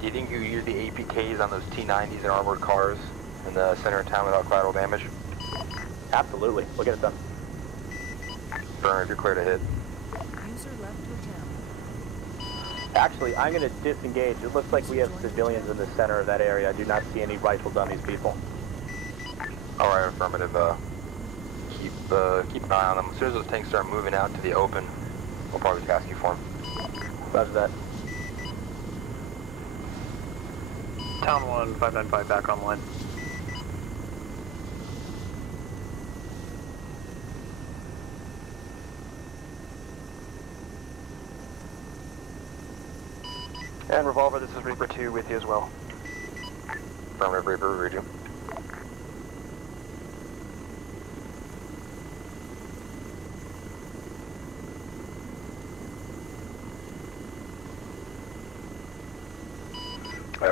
Do you think you use the APKs on those T-90s and armored cars in the center of town without collateral damage? Absolutely. We'll get it done. Affirmative, you're clear to hit. User left your channel. Actually, I'm going to disengage. It looks like we have civilians in the center of that area. I do not see any rifles on these people. Alright, affirmative. Keep an eye on them. As soon as those tanks start moving out to the open, we'll probably task you for them. Roger that. Town 1, 595 back online. And Revolver, this is Reaper 2 with you as well. Affirmative, Reaper, read you.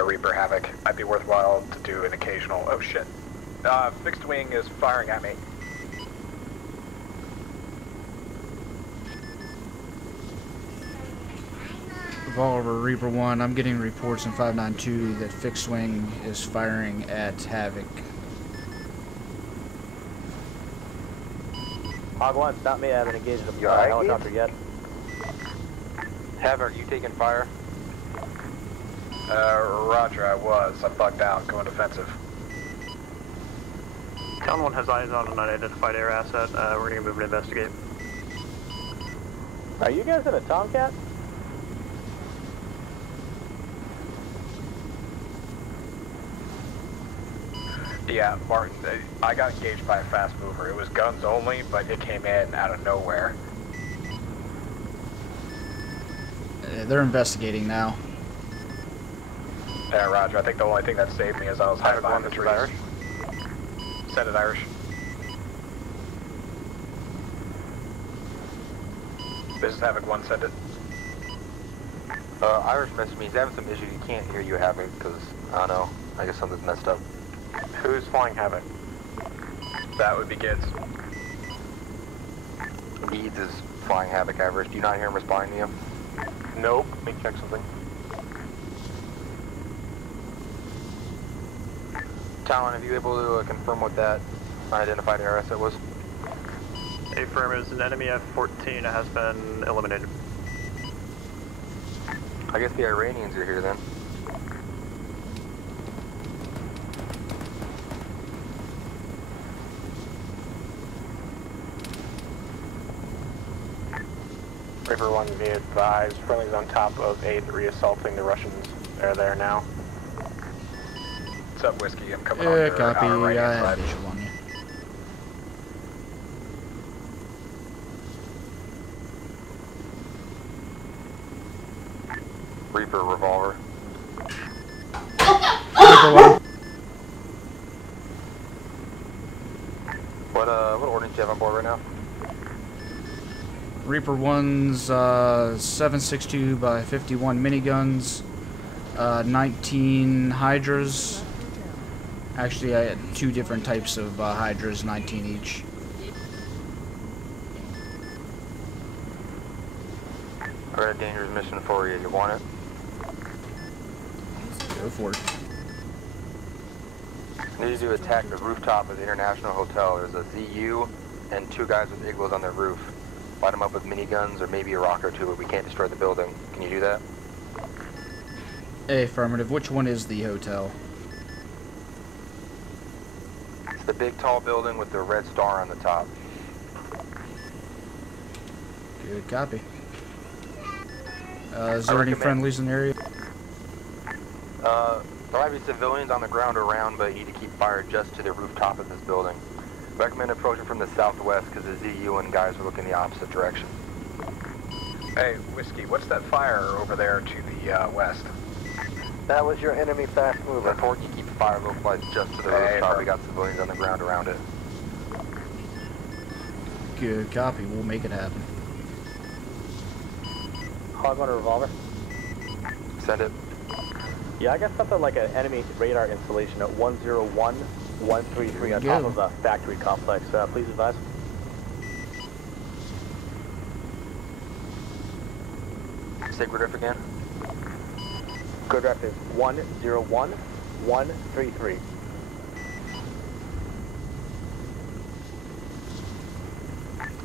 Reaper, Havoc, might be worthwhile to do an occasional, oh shit. Fixed wing is firing at me. Revolver, Reaper 1, I'm getting reports in 592 that Fixed Wing is firing at Havoc. Hog 1, it's not me. I haven't engaged a You alright, helicopter yet. Havoc, you taking fire? Roger, I was. I'm bugged out, going defensive. Town 1 has eyes on an unidentified air asset. We're going to move and investigate. Are you guys in a Tomcat? Yeah, Martin, I got engaged by a fast mover. It was guns only, but it came in out of nowhere. They're investigating now. Yeah, Roger. I think the only thing that saved me is I was hiding behind the trees. Irish. Send it, Irish. Business Havoc 1, send it. Irish messaged me. He's having some issues. He can't hear you, Havoc, because, I don't know, I guess something's messed up. Who's flying Havoc? That would be Gids. Gids is flying Havoc, Irish. Do you not hear him responding to you? Nope. Let me check something. Talon, are you able to confirm what that unidentified air asset was? Affirm is an enemy F-14 has been eliminated. I guess the Iranians are here then. River 1, be advised, friendly's on top of 8 reassaulting the Russians. They're there now. What's up, Whiskey? I'm coming on your copy. right I hand have side. visual on you. Reaper revolver. Reaper 1. What ordnance do you have on board right now? Reaper 1's 7.62 by 51 miniguns, 19 Hydras. Actually, I had 2 different types of Hydras, 19 each. I got a dangerous mission for you. You want it? Go for it. I need you to attack the rooftop of the International Hotel. There's a ZU and 2 guys with iglos on their roof. Light them up with miniguns or maybe a rocket or 2, but we can't destroy the building. Can you do that? Affirmative. Which one is the hotel? It's the big tall building with the red star on the top. Good copy. Is there any friendlies in the area? There might be civilians on the ground around, but you need to keep fire just to the rooftop of this building. Recommend approaching from the southwest because the ZU and guys are looking the opposite direction. Hey, Whiskey, what's that fire over there to the west? That was your enemy fast mover. Report you keep fire localized just to the rooftop. We got civilians on the ground around it. Good copy. We'll make it happen. Hog on a revolver. Send it. Yeah, I got something like an enemy radar installation at 101-133 on top of the factory complex. Please advise. Sacred Riff again. Good ref is 101-133.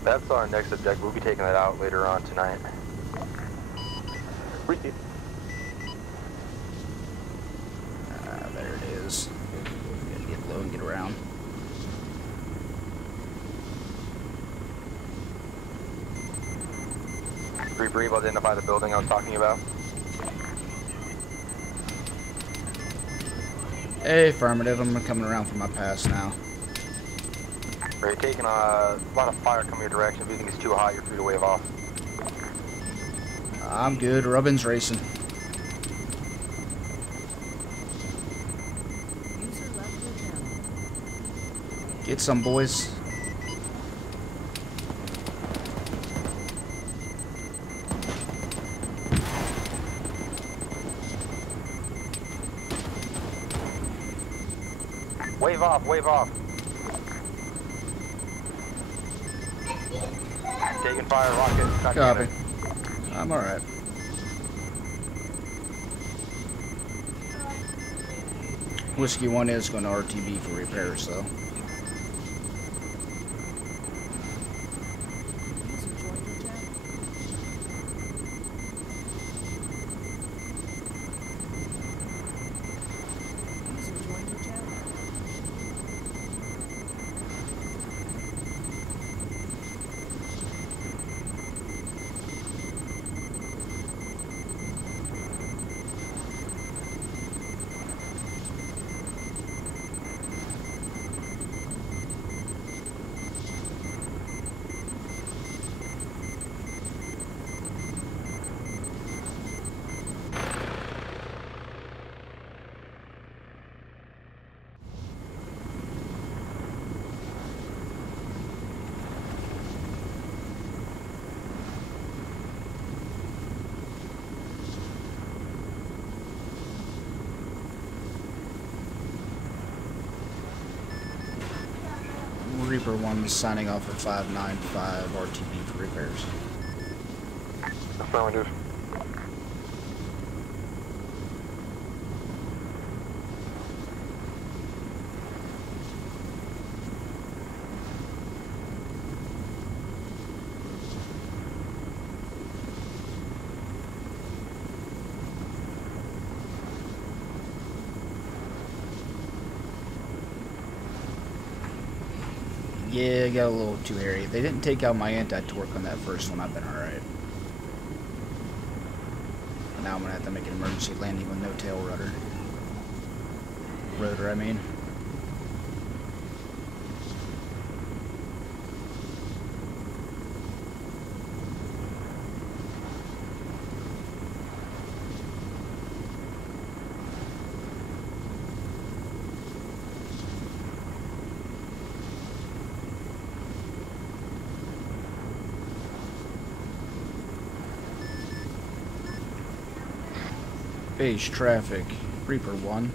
That's our next objective. We'll be taking that out later on tonight. Receive. There it is. Gotta get low and get around. Rebrief, identify the building I was talking about. Affirmative. I'm coming around from my pass now. You're taking a lot of fire coming your direction. If you think it's too hot, you're free to wave off. I'm good. Rubbin's racing. Get some, boys. Wave off, wave off. Taking fire, rocket. Copy. I'm alright. Whiskey 1 is going to RTB for repairs, though. Reaper 1 signing off at 595 RTB for repairs. Affirmative. Yeah, I got a little too hairy. If they didn't take out my anti-torque on that first one, I've been alright. Now I'm gonna have to make an emergency landing with no tail rudder. Rotor, I mean. Base traffic, Reaper 1,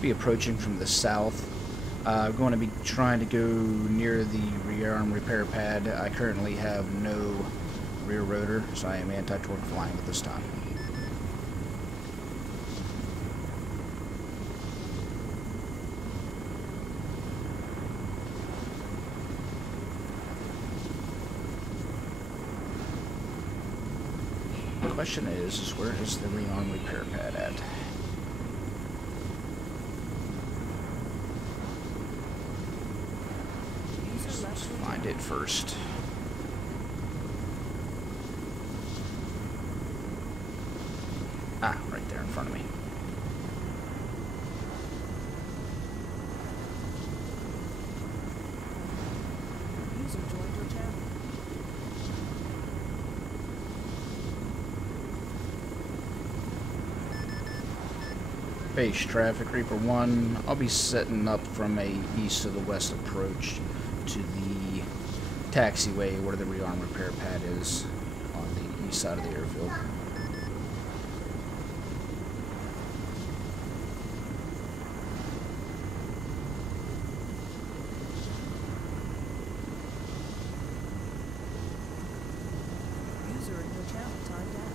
be approaching from the south. Going to be trying to go near the rear arm repair pad. I currently have no rear rotor, so I am anti-torque flying at this time. The question is where is the rear arm repair pad at? Let's find it first. Ah, right there in front of me. User joined your channel. Base traffic, Reaper 1. I'll be setting up from a east to the west approach to the taxiway where the rearm repair pad is on the east side of the airfield. User in your channel timed out.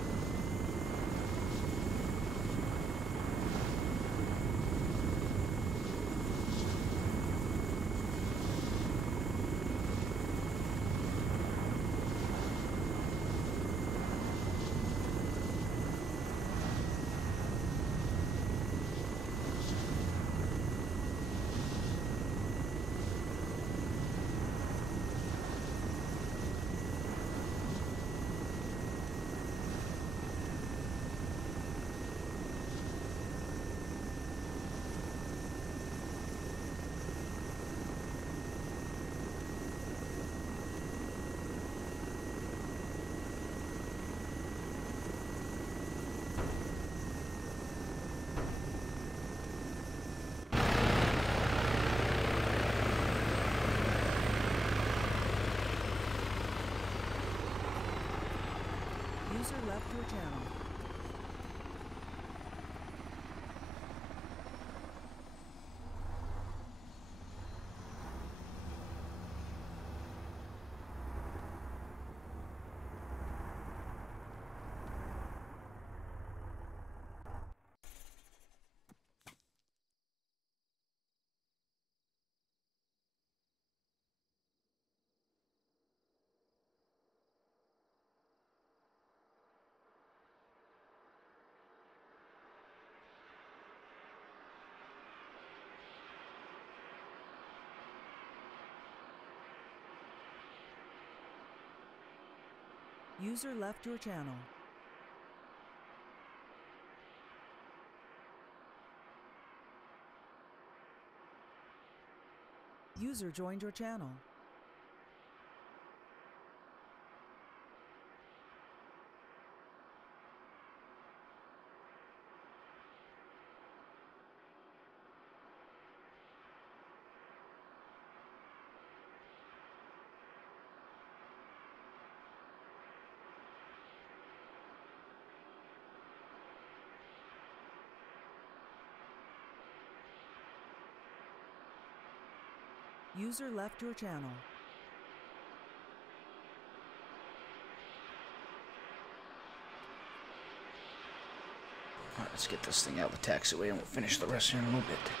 User left your channel. User left your channel. User joined your channel. User left your channel. Alright, let's get this thing out of the taxiway and we'll finish the rest here in a little bit.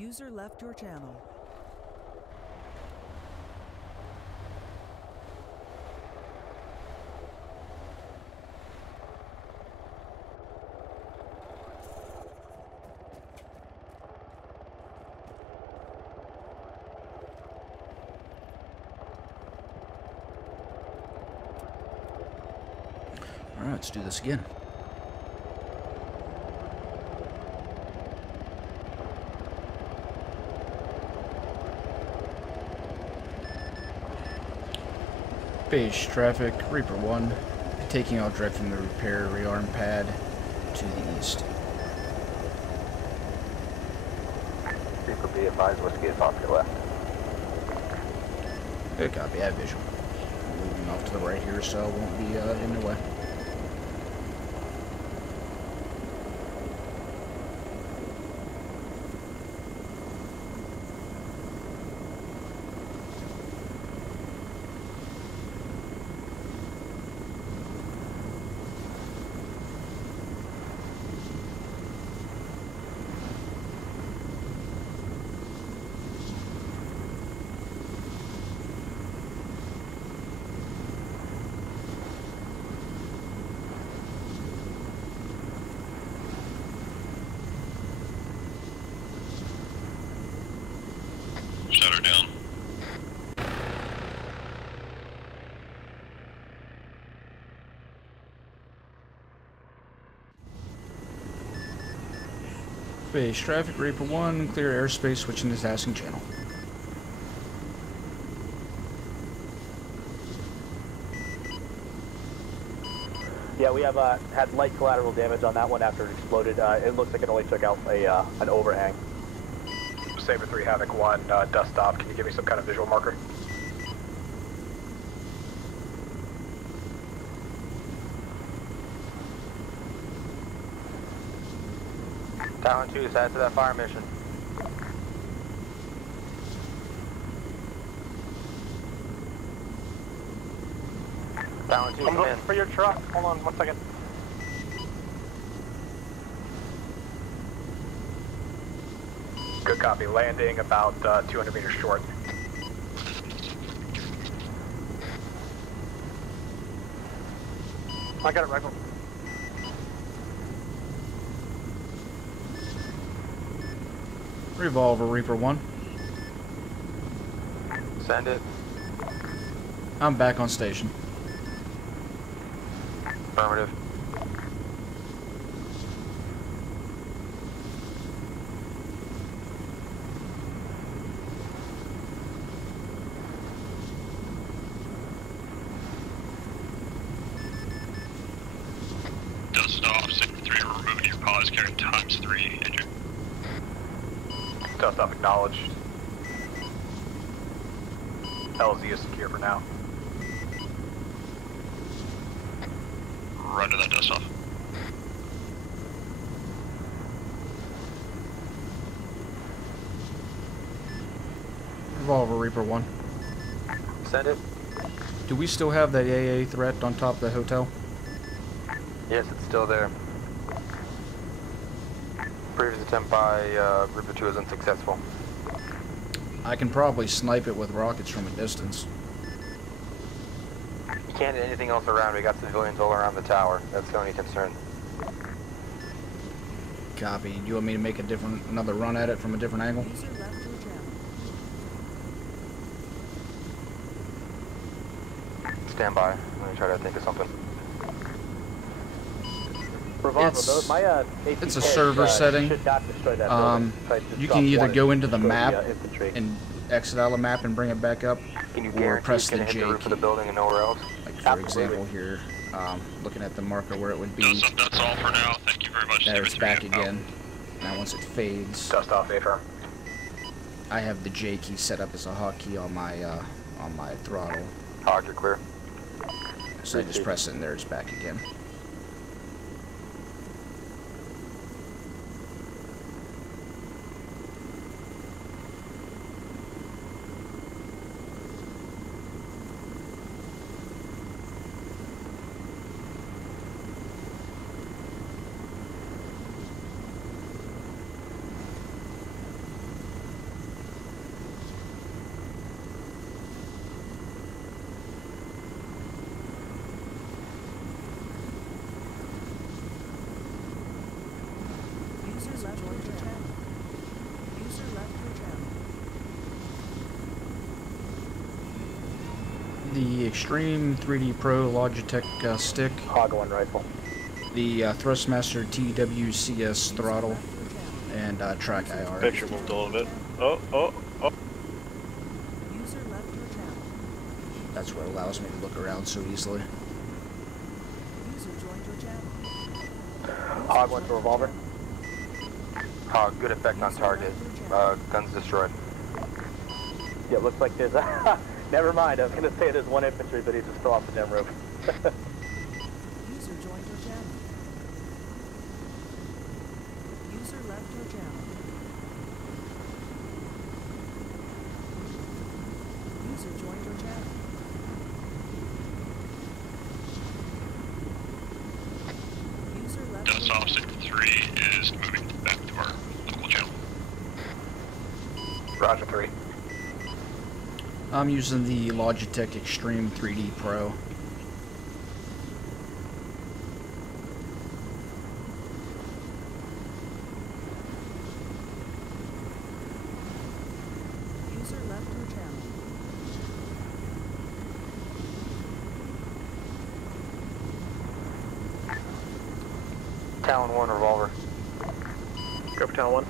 User left your channel. Alright, let's do this again. Beige traffic, Reaper 1, taking out direct from the repair rearm pad to the east. Reaper be advised, Whiskey is off your left. Good copy, I have visual. Moving off to the right here, so it won't be in the way. Shut her down. Base traffic, Reaper 1, clear airspace, switching to tasking channel. Yeah, we have had light collateral damage on that one after it exploded. It looks like it only took out an overhang. Saber 3 Havoc 1, dust off. Can you give me some kind of visual marker? Talon 2, side to that fire mission. Talon 2, I'm come looking in. for your truck. Hold on 1 second. Good copy. Landing about 200 meters short. I got it, rifle. Revolver, Reaper 1. Send it. I'm back on station. Affirmative. Dust off, Sector 3, removing your pause carrying ×3 engine. Dust off acknowledged. LZ is secure for now. Run to that dust off. Revolver, Reaper 1. Send it. Do we still have that AA threat on top of the hotel? Yes, it's still there. Previous attempt by Reaper 2 is unsuccessful. I can probably snipe it with rockets from a distance. You can't hit anything else around. We got civilians all around the tower. That's the only concern. Copy. Do you want me to make another run at it from a different angle? Stand by. Let me try to think of something. It's a server setting. You can either go into the map and exit out of the map and bring it back up, Can you or guarantee press you the can hit J the roof key. of the building and nowhere else? Like for example here, looking at the marker where it would be. That's all for now. Thank you very much. There, Saber it's 3 back out. again. Now once it fades, Dust off, affirm. I have the J key set up as a hotkey on my throttle. Hog, you're clear. So I just press it and there it's back again. The Extreme 3D Pro Logitech stick. Hog 1 rifle. The Thrustmaster TWCS throttle. And track IR. Picture moved a little bit. Oh. That's what allows me to look around so easily. Hog 1 to revolver. Hog, good effect on target. Guns destroyed. Yeah, it looks like there's never mind, I was gonna say there's one infantry, but he just fell off the damn roof. User joined your channel. User left your channel. User joined your channel. User left your Dust off sector 3 is moving back to our local channel. Roger 3. I'm using the Logitech Extreme 3D Pro. User left your channel. Talon 1 revolver. Go for Talon 1.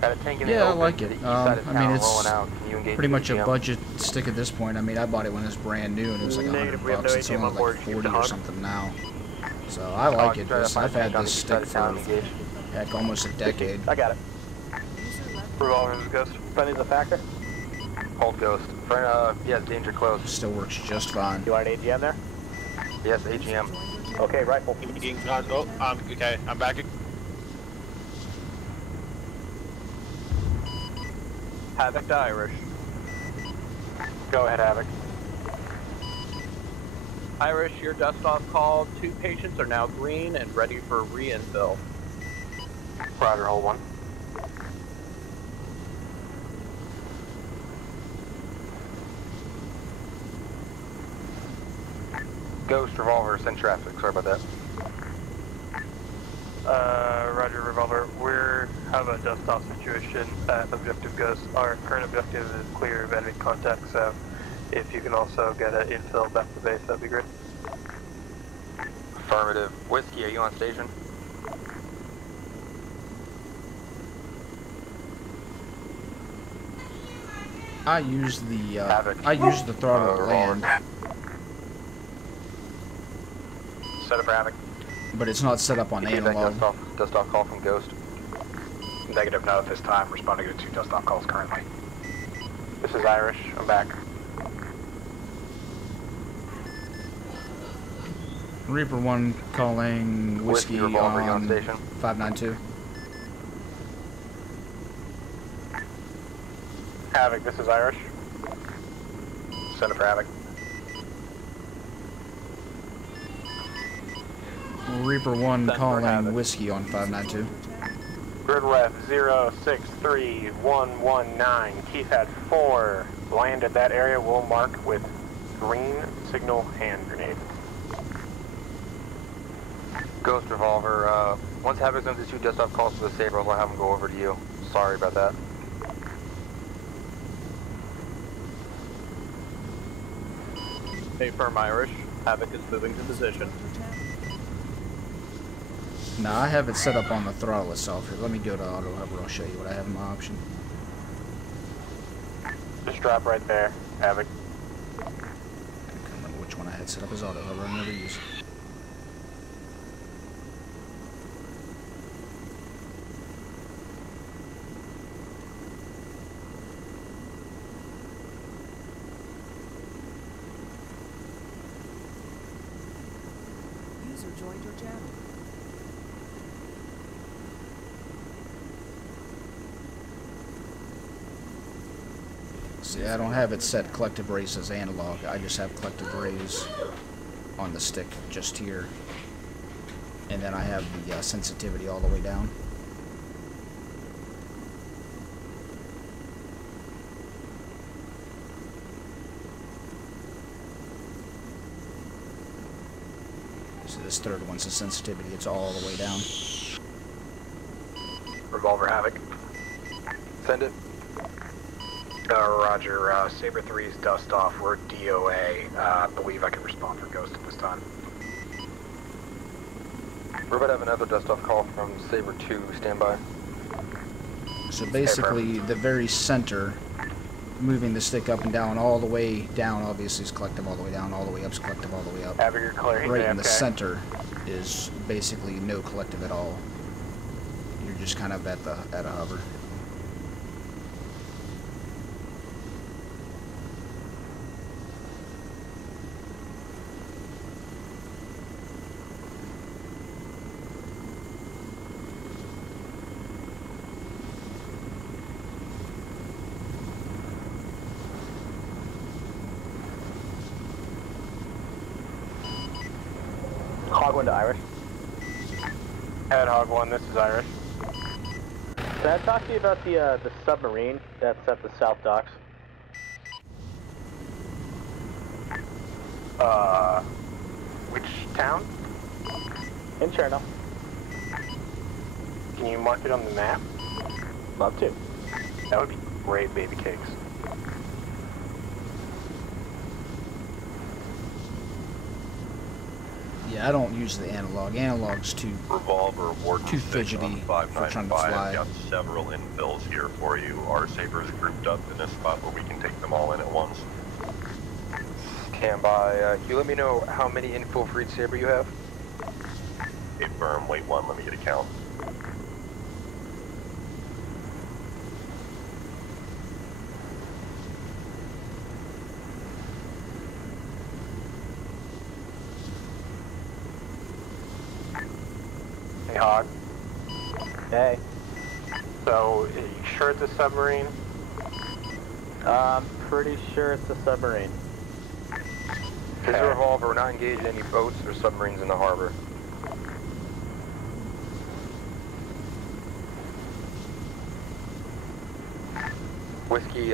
Got a tank in the Yeah, I open like to it. the east side of I town mean, it's rolling out. Can you engage pretty much a ATM? budget stick at this point. I mean, I bought it when it was brand new and it was like Negative, we have $100. no It's ATM only on board. like Keep 40 the or hog. something now. So I like it. I've had this stick for heck almost a decade. I got it. Revolver is Ghost. Friendly's a factor. Hold Ghost. Friend, yes, danger close. Still works just fine. You want an AGM there? Yes, AGM. Okay, rifle. Oh, okay, I'm back. Havoc to Irish. Go ahead, Havoc. Irish, your dust off call. 2 patients are now green and ready for re-infill. Roger, hold 1. Ghost, revolver, send traffic. Sorry about that. Roger, revolver. We have a dust off situation at Objective Ghost. Our current objective is clear of enemy contact, so if you can also get an infill back to base, that'd be great. Affirmative. Whiskey, are you on station? I use the throttle at land, Set up for Havoc. but it's not set up on You gave that analog. dust off call from Ghost. Negative, no at this time. Responding to 2 dust-off calls currently. This is Irish. I'm back. Reaper 1 calling Whiskey revolver, you on on station? 592. Havoc, this is Irish. Set up for Havoc. Reaper 1 Send for calling Havoc. Whiskey on 592. Grid ref 063119. Keypad 4. Landed that area. Will mark with green signal hand grenade. Ghost revolver. Once Havoc's done these 2 dust off calls for the Saber, I'll have them go over to you. Sorry about that. Hey, firm Irish. Havoc is moving to position. Nah, I have it set up on the throttle itself. Here, let me go to auto hover. I'll show you what I have in my option. Just drop right there, Havoc. I can't remember which one I had set up as auto hover. I never use it. User joined your channel. See, I don't have it set collective raise as analog. I just have collective raise on the stick just here. And then I have the sensitivity all the way down. So this third one's the sensitivity. It's all the way down. Revolver Havoc. Send it. Roger. Saber 3's dust off. We're DOA. Believe I can respond for Ghost at this time. We're about to have another dust off call from Saber 2. Standby. So basically, the very center, moving the stick up and down, all the way down, obviously, is collective all the way down, all the way up is collective all the way up. Having your clear. Right in the center is basically no collective at all. You're just kind of at a hover. Hog 1 to Irish. Head Hog 1, this is Irish. Can I talk to you about the submarine that's at the South Docks? Which town? In Cherno. Can you mark it on the map? Love to. That would be great, baby cakes. Yeah, I don't use the analog. Analog's too fidgety for trying to fly. I've got several infills here for you. Our Sabers grouped up in a spot where we can take them all in at once. Stand by. Can you let me know how many infill for each Saber you have? Hey, firm, wait one, let me get a count. Hey, Hog. Hey. So, are you sure it's a submarine? I'm pretty sure it's a submarine. This is a revolver. We're not engaged in any boats or submarines in the harbor. Whiskey,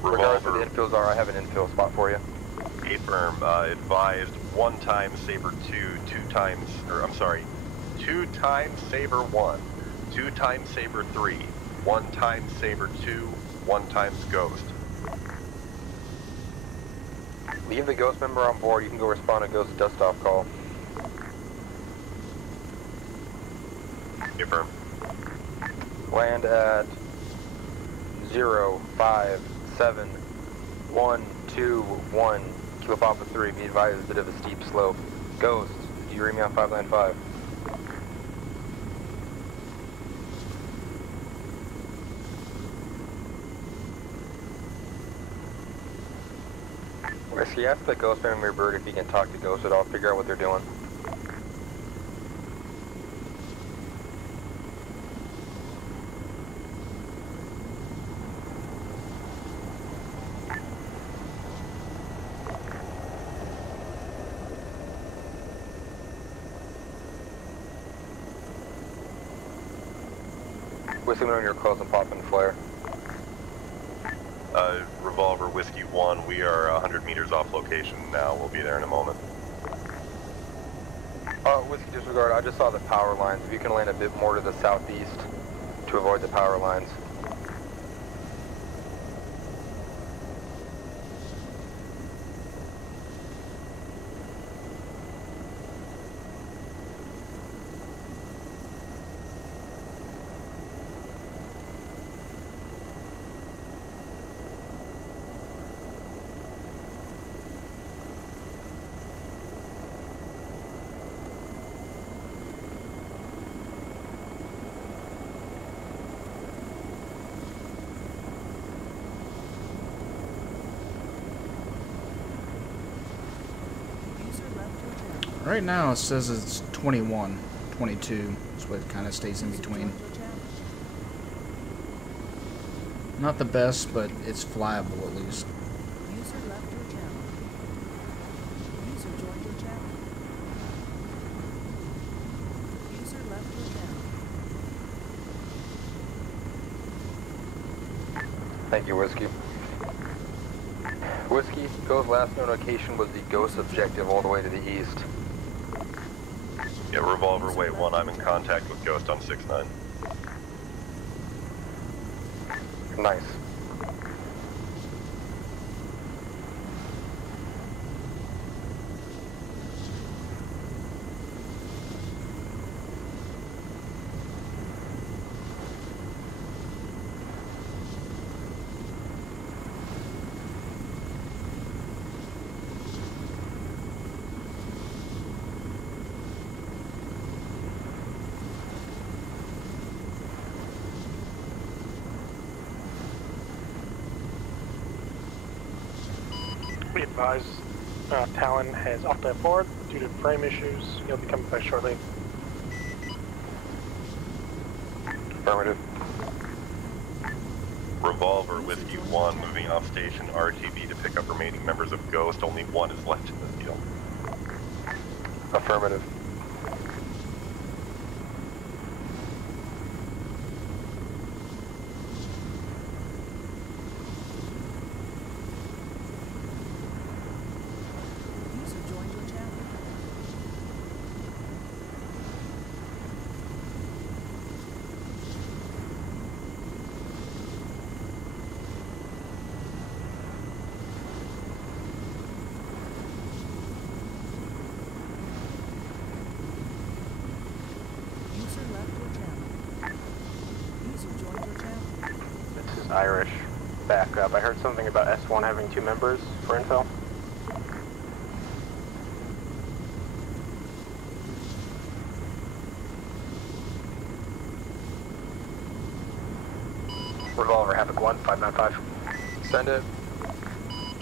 regardless of the infills are, I have an infill spot for you. Hey, firm, advised 1 time Saber 2, 2 times, or I'm sorry, 2 times Saber 1, 2 times Saber 3, 1 times Saber 2, 1 times Ghost. Leave the Ghost member on board. You can go respond to Ghost dust-off call. Hey, firm. Land at 057-121 Kilo Papa 3. Be advised, a bit of a steep slope. Ghost, do you read me on 595? Whiskey, ask the Ghost member bird if he can talk to Ghost at all, figure out what they're doing. Whiskey, when you're close and pop and flare. Revolver Whiskey 1, we are 100 meters off location now. We'll be there in a moment. Whiskey, disregard, I just saw the power lines. If you can land a bit more to the southeast to avoid the power lines. Right now it says it's 21, 22 is what kind of stays in between. Not the best, but it's flyable at least. User left your channel. User joined your channel. User left your channel. Thank you, Whiskey. Whiskey, Ghost's last known location was the Ghost objective all the way to the east. Yeah, Revolver Way 1, I'm in contact with Ghost on 6-9. Nice. Be advised, Talon has opted forward due to frame issues. He'll be coming back shortly. Affirmative. Revolver, Whiskey 1, moving off station RTB to pick up remaining members of Ghost. Only one is left in the field. Affirmative. User joined your channel. User left your channel. User joined your channel. This is Irish. Back up. I heard something about S1 having 2 members for intel. Revolver, Havoc 1, 595. Send it.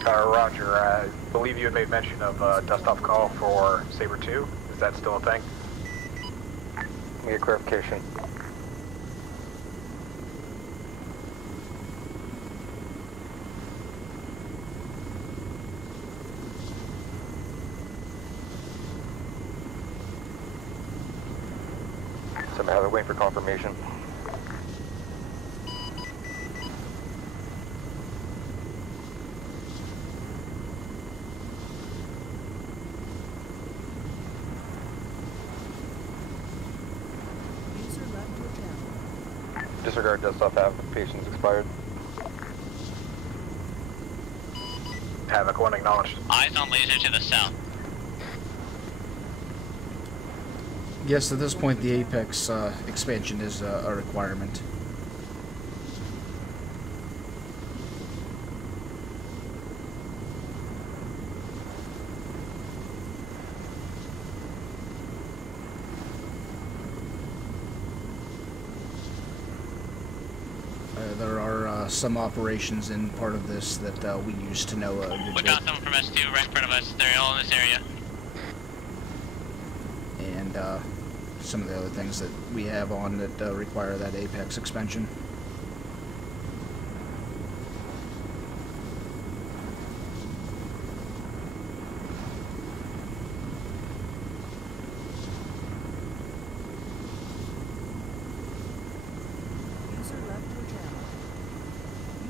Roger, I believe you had made mention of dust-off call for Saber 2. Is that still a thing? Let me get clarification. Somehow they're waiting for confirmation. User left your channel. Disregard dust-off applications expired. Havoc 1 acknowledged. Eyes on laser to the south. Yes, at this point, the Apex expansion is a requirement. There are some operations in part of this that we used to know a good We bit. got someone from S2 right in front of us. They're all in this area. And some of the other things that we have on that require that Apex expansion. User left your channel.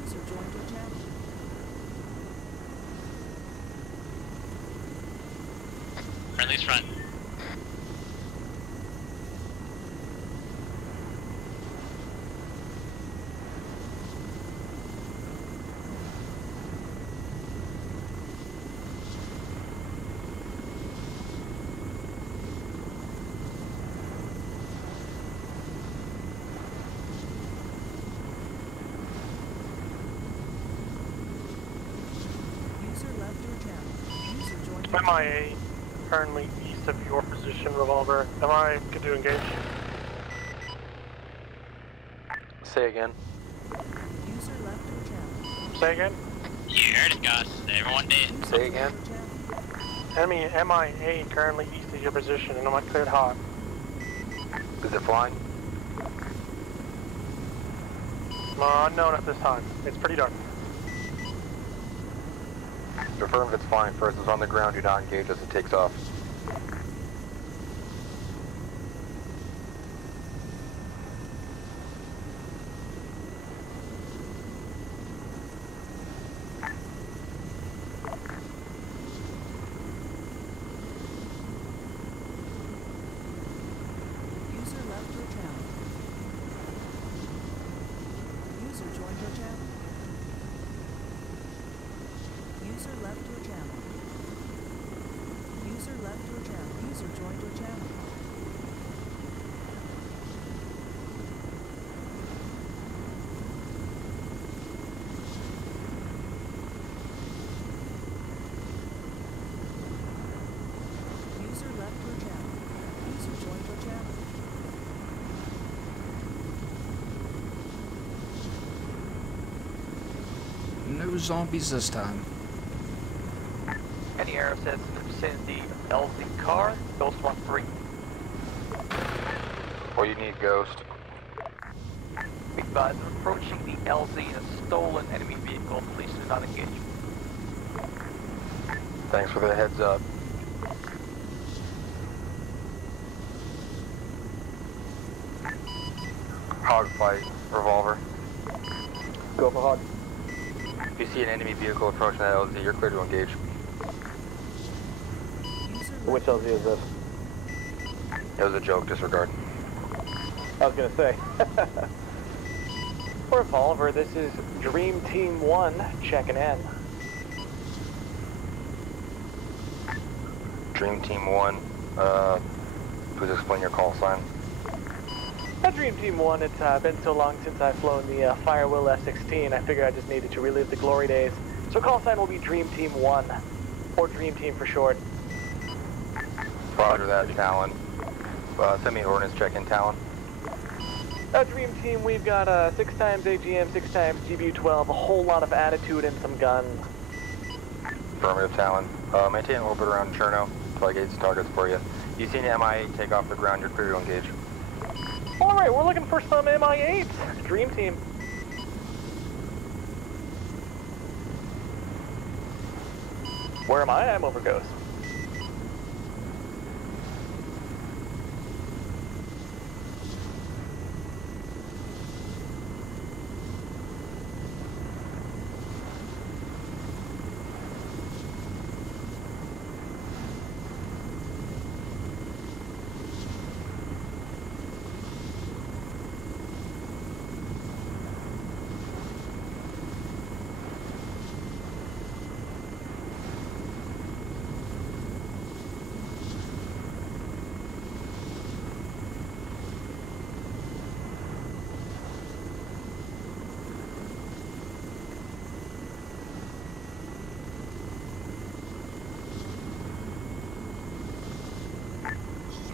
User joined your channel. Friendly's front. User left your channel. User joined your MIA, currently east of your position, Revolver. Am I good to engage? Say again. User left your channel. Say again? You heard it, Gus. Everyone did. Say again. Enemy MIA currently east of your position, and I'm cleared hot. Is it flying? Unknown at this time. It's pretty dark. Confirm if it's flying first. It's on the ground. Do not engage as it takes off. User left your channel. User joined your channel. User left your channel. User left your channel. User joined your channel. User left your channel. User joined your channel. No zombies this time. Any air assets in the vicinity of LZ car, Ghost 1-3. What do you need, Ghost? Be advised of approaching the LZ in a stolen enemy vehicle. Please do not engage. Thanks for the heads up. Hog fight, Revolver. Go for hog. If you see an enemy vehicle approaching that LZ, you're clear to engage. Which LZ is this? It was a joke, disregard. I was gonna say. Revolver, this is Dream Team 1 checking in. Dream Team 1, please explain your call sign. Dream Team 1, it's been so long since I've flown the Firewheel F-16, I figured I just needed to relive the glory days. So call sign will be Dream Team 1, or Dream Team for short. Roger that, Talon. Send me an ordnance check in, Talon. Dream Team, we've got 6 times AGM, 6 times GBU-12, a whole lot of attitude and some guns. Affirmative, Talon. Maintain orbit around Cherno until I gauge some targets for you. You see an MI-8 take off the ground, you're clear to engage. Alright, we're looking for some MI-8s. Dream Team. Where am I? I'm over Ghost.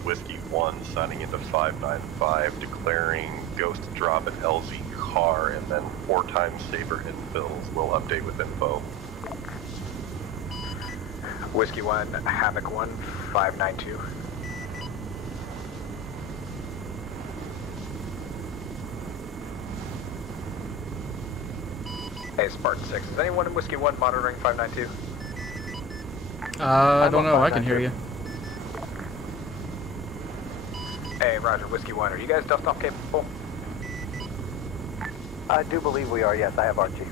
Whiskey 1 signing into 595, declaring Ghost drop at LZ car, and then 4 times saber infills. We'll update with info. Whiskey 1, Havoc 1, 592. Hey, Spartan 6. Is anyone in Whiskey 1 monitoring 592? I don't know. I can hear you. Hey, Roger, Whiskey 1. Are you guys dust-off capable? I do believe we are, yes. I have RG.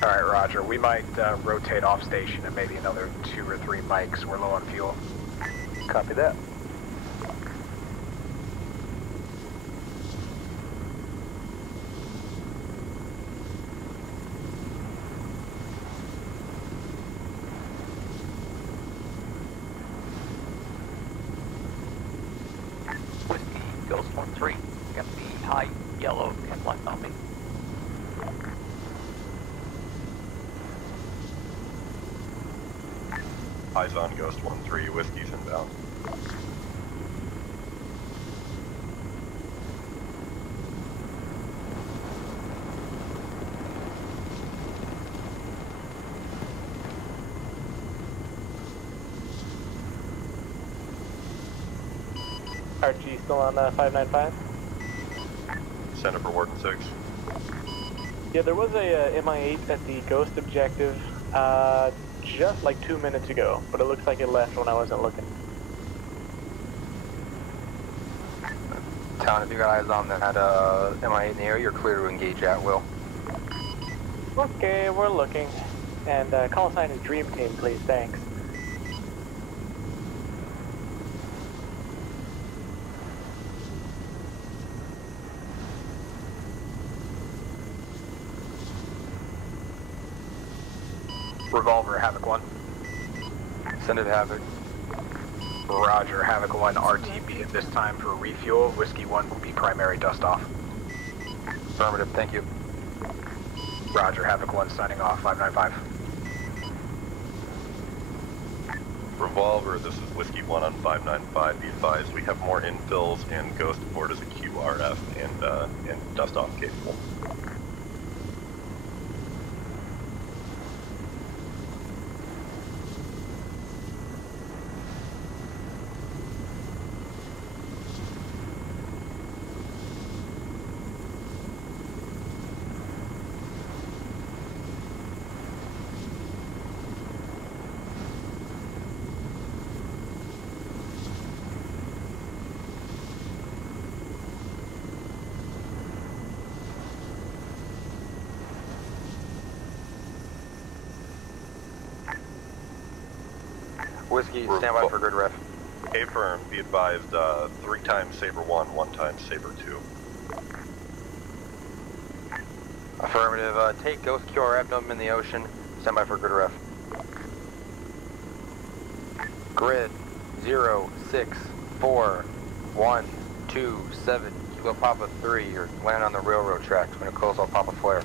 Alright, Roger. We might rotate off station and maybe another 2 or 3 mics. We're low on fuel. Copy that. Ghost 1-3. Got the high yellow and black on me. Eyes on Ghost 1-3, Whiskey's inbound. RG still on 595? Center for Warden 6. Yeah, there was a MI-8 at the Ghost objective just like 2 minutes ago, but it looks like it left when I wasn't looking. Town, if you got eyes on that MI-8 in the area, you're clear to engage at will. Okay, we're looking. And call sign is Dream Team, please. Thanks. Revolver, Havoc 1. Send it Havoc. Roger, Havoc 1, RTB at this time for refuel. Whiskey 1 will be primary dust-off. Affirmative, thank you. Roger, Havoc 1 signing off, 595. Revolver, this is Whiskey 1 on 595. Be advised, we have more infills, and Ghost Board is a QRF and dust-off capable. Whiskey, stand by for grid ref. Affirm, be advised, 3 times Saber 1, 1 times Saber 2. Affirmative, take Ghost QRF, know them in the ocean, stand by for grid ref. Grid 0, 6, 4, 1, 2, 7, Kilo Papa 3, you're landing on the railroad tracks. We're gonna close all Papa Flare.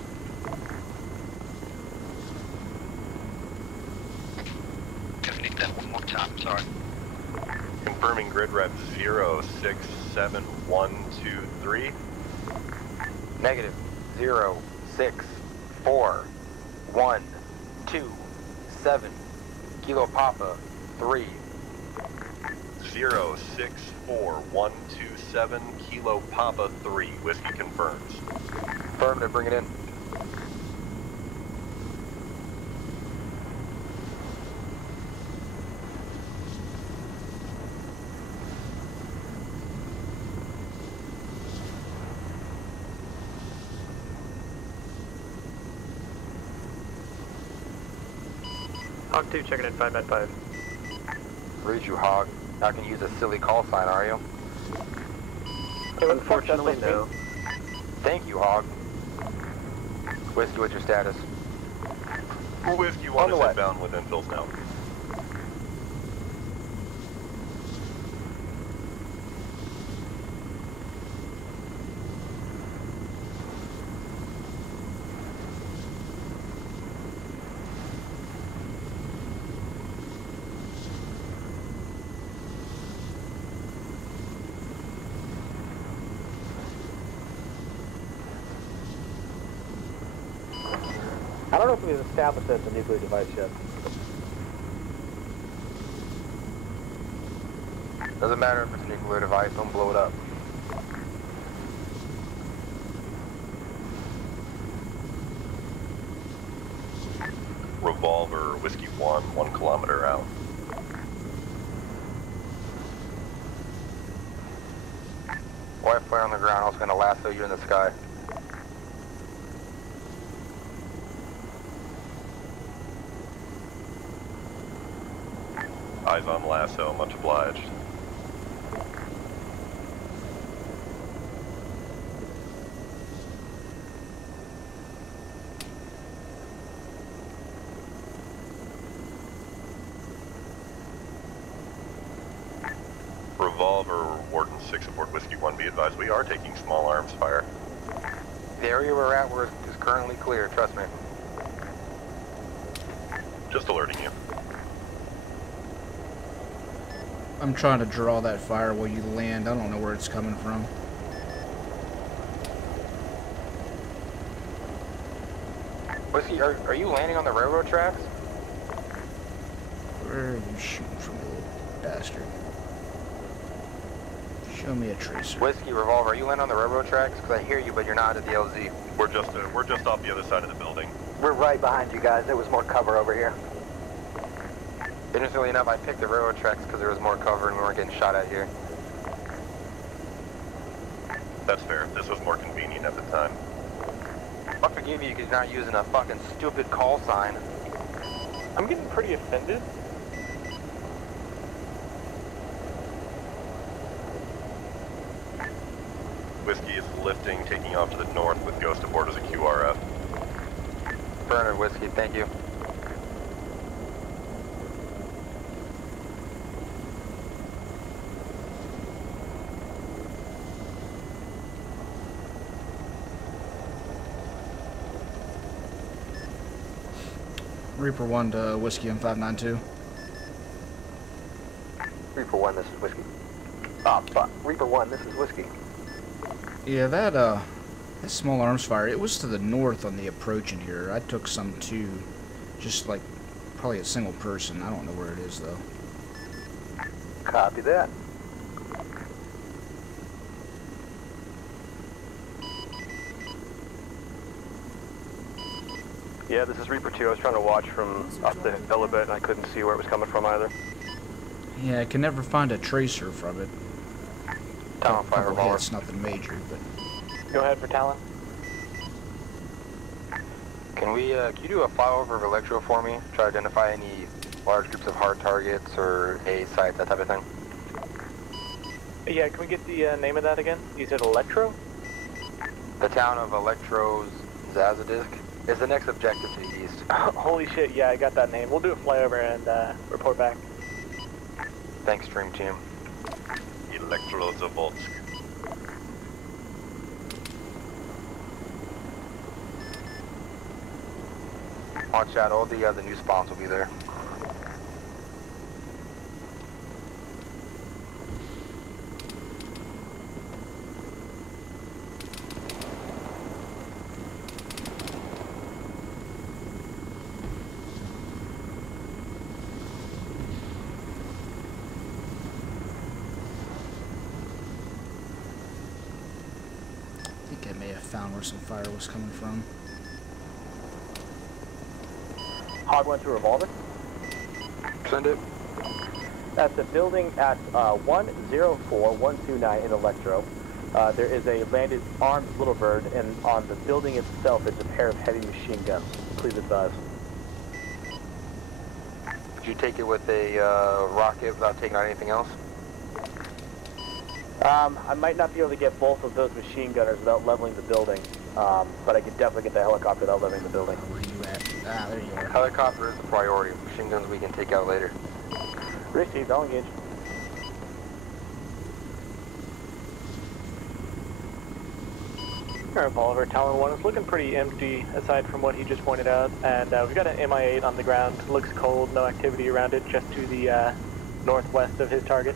Can I need that one more time, sorry. Confirming grid rep 067123. Negative 0, 6, 4, 1, 2, 7, Kilo Papa 3. 064127 Kilo Papa 3. Whiskey confirms. Affirmative, bring it in. Hog 2 checking in 595. Read you, Hog. Not gonna use a silly call sign, are you? Unfortunately, no. Thank you, Hog. Whiskey, what's your status? Whiskey 1 is inbound with infills now. I don't know if we've established that it's a nuclear device yet. Doesn't matter if it's a nuclear device, don't blow it up. Revolver, Whiskey 1, 1 kilometer out. White flare on the ground, also gonna lasso you in the sky. Eyes on lasso, much obliged. Revolver, Warden 6 aboard Whiskey 1, be advised, we are taking small arms fire. The area we're at is currently clear, trust me. Just alerting you. I'm trying to draw that fire while you land. I don't know where it's coming from. Whiskey, are you landing on the railroad tracks? Where are you shooting from, you little bastard? Show me a tracer. Whiskey, Revolver, are you landing on the railroad tracks? Because I hear you, but you're not at the LZ. We're just off the other side of the building. We're right behind you guys. There was more cover over here. Interestingly enough, I picked the railroad tracks because there was more cover and we weren't getting shot at here. That's fair. This was more convenient at the time. I'll forgive you because you're not using a fucking stupid call sign. I'm getting pretty offended. Whiskey is lifting, taking off to the north with Ghost aboard as a QRF. Burner, Whiskey, thank you. Reaper 1 to Whiskey on 592. Reaper 1, this is Whiskey. Ah, fuck. Reaper 1, this is Whiskey. Yeah, that small arms fire, it was to the north on the approach in here. I took some too. Just like, probably a single person. I don't know where it is, though. Copy that. Yeah, this is Reaper 2. I was trying to watch from up the hill a bit and I couldn't see where it was coming from either. Yeah, I can never find a tracer from it. Talon fire revolver. Hits, nothing major, but... Go ahead for Talon. Can you do a flyover of Electro for me? Try to identify any large groups of hard targets or A sites, that type of thing? Yeah, can we get the name of that again? You said Electro? The town of Electro's Zazadisk is the next objective to the east. Holy shit, yeah, I got that name. We'll do a flyover and report back. Thanks, Stream Team. Electrozavolsk. Watch out, all the new spawns will be there. I think I may have found where some fire was coming from. Hog went to revolver. Send it. That's a building at 104129 in Electro. There is a landed armed little bird, and on the building itself is a pair of heavy machine guns. Please advise. Did you take it with a rocket without taking out anything else? I might not be able to get both of those machine gunners without leveling the building, but I could definitely get the helicopter without leveling the building. Where are you at? Ah, there you are. Helicopter is the priority. Machine guns we can take out later. Received, I'll engage. Alright, Oliver, Talon 1 is looking pretty empty aside from what he just pointed out, and we've got an MI-8 on the ground. Looks cold, no activity around it, just to the northwest of his target.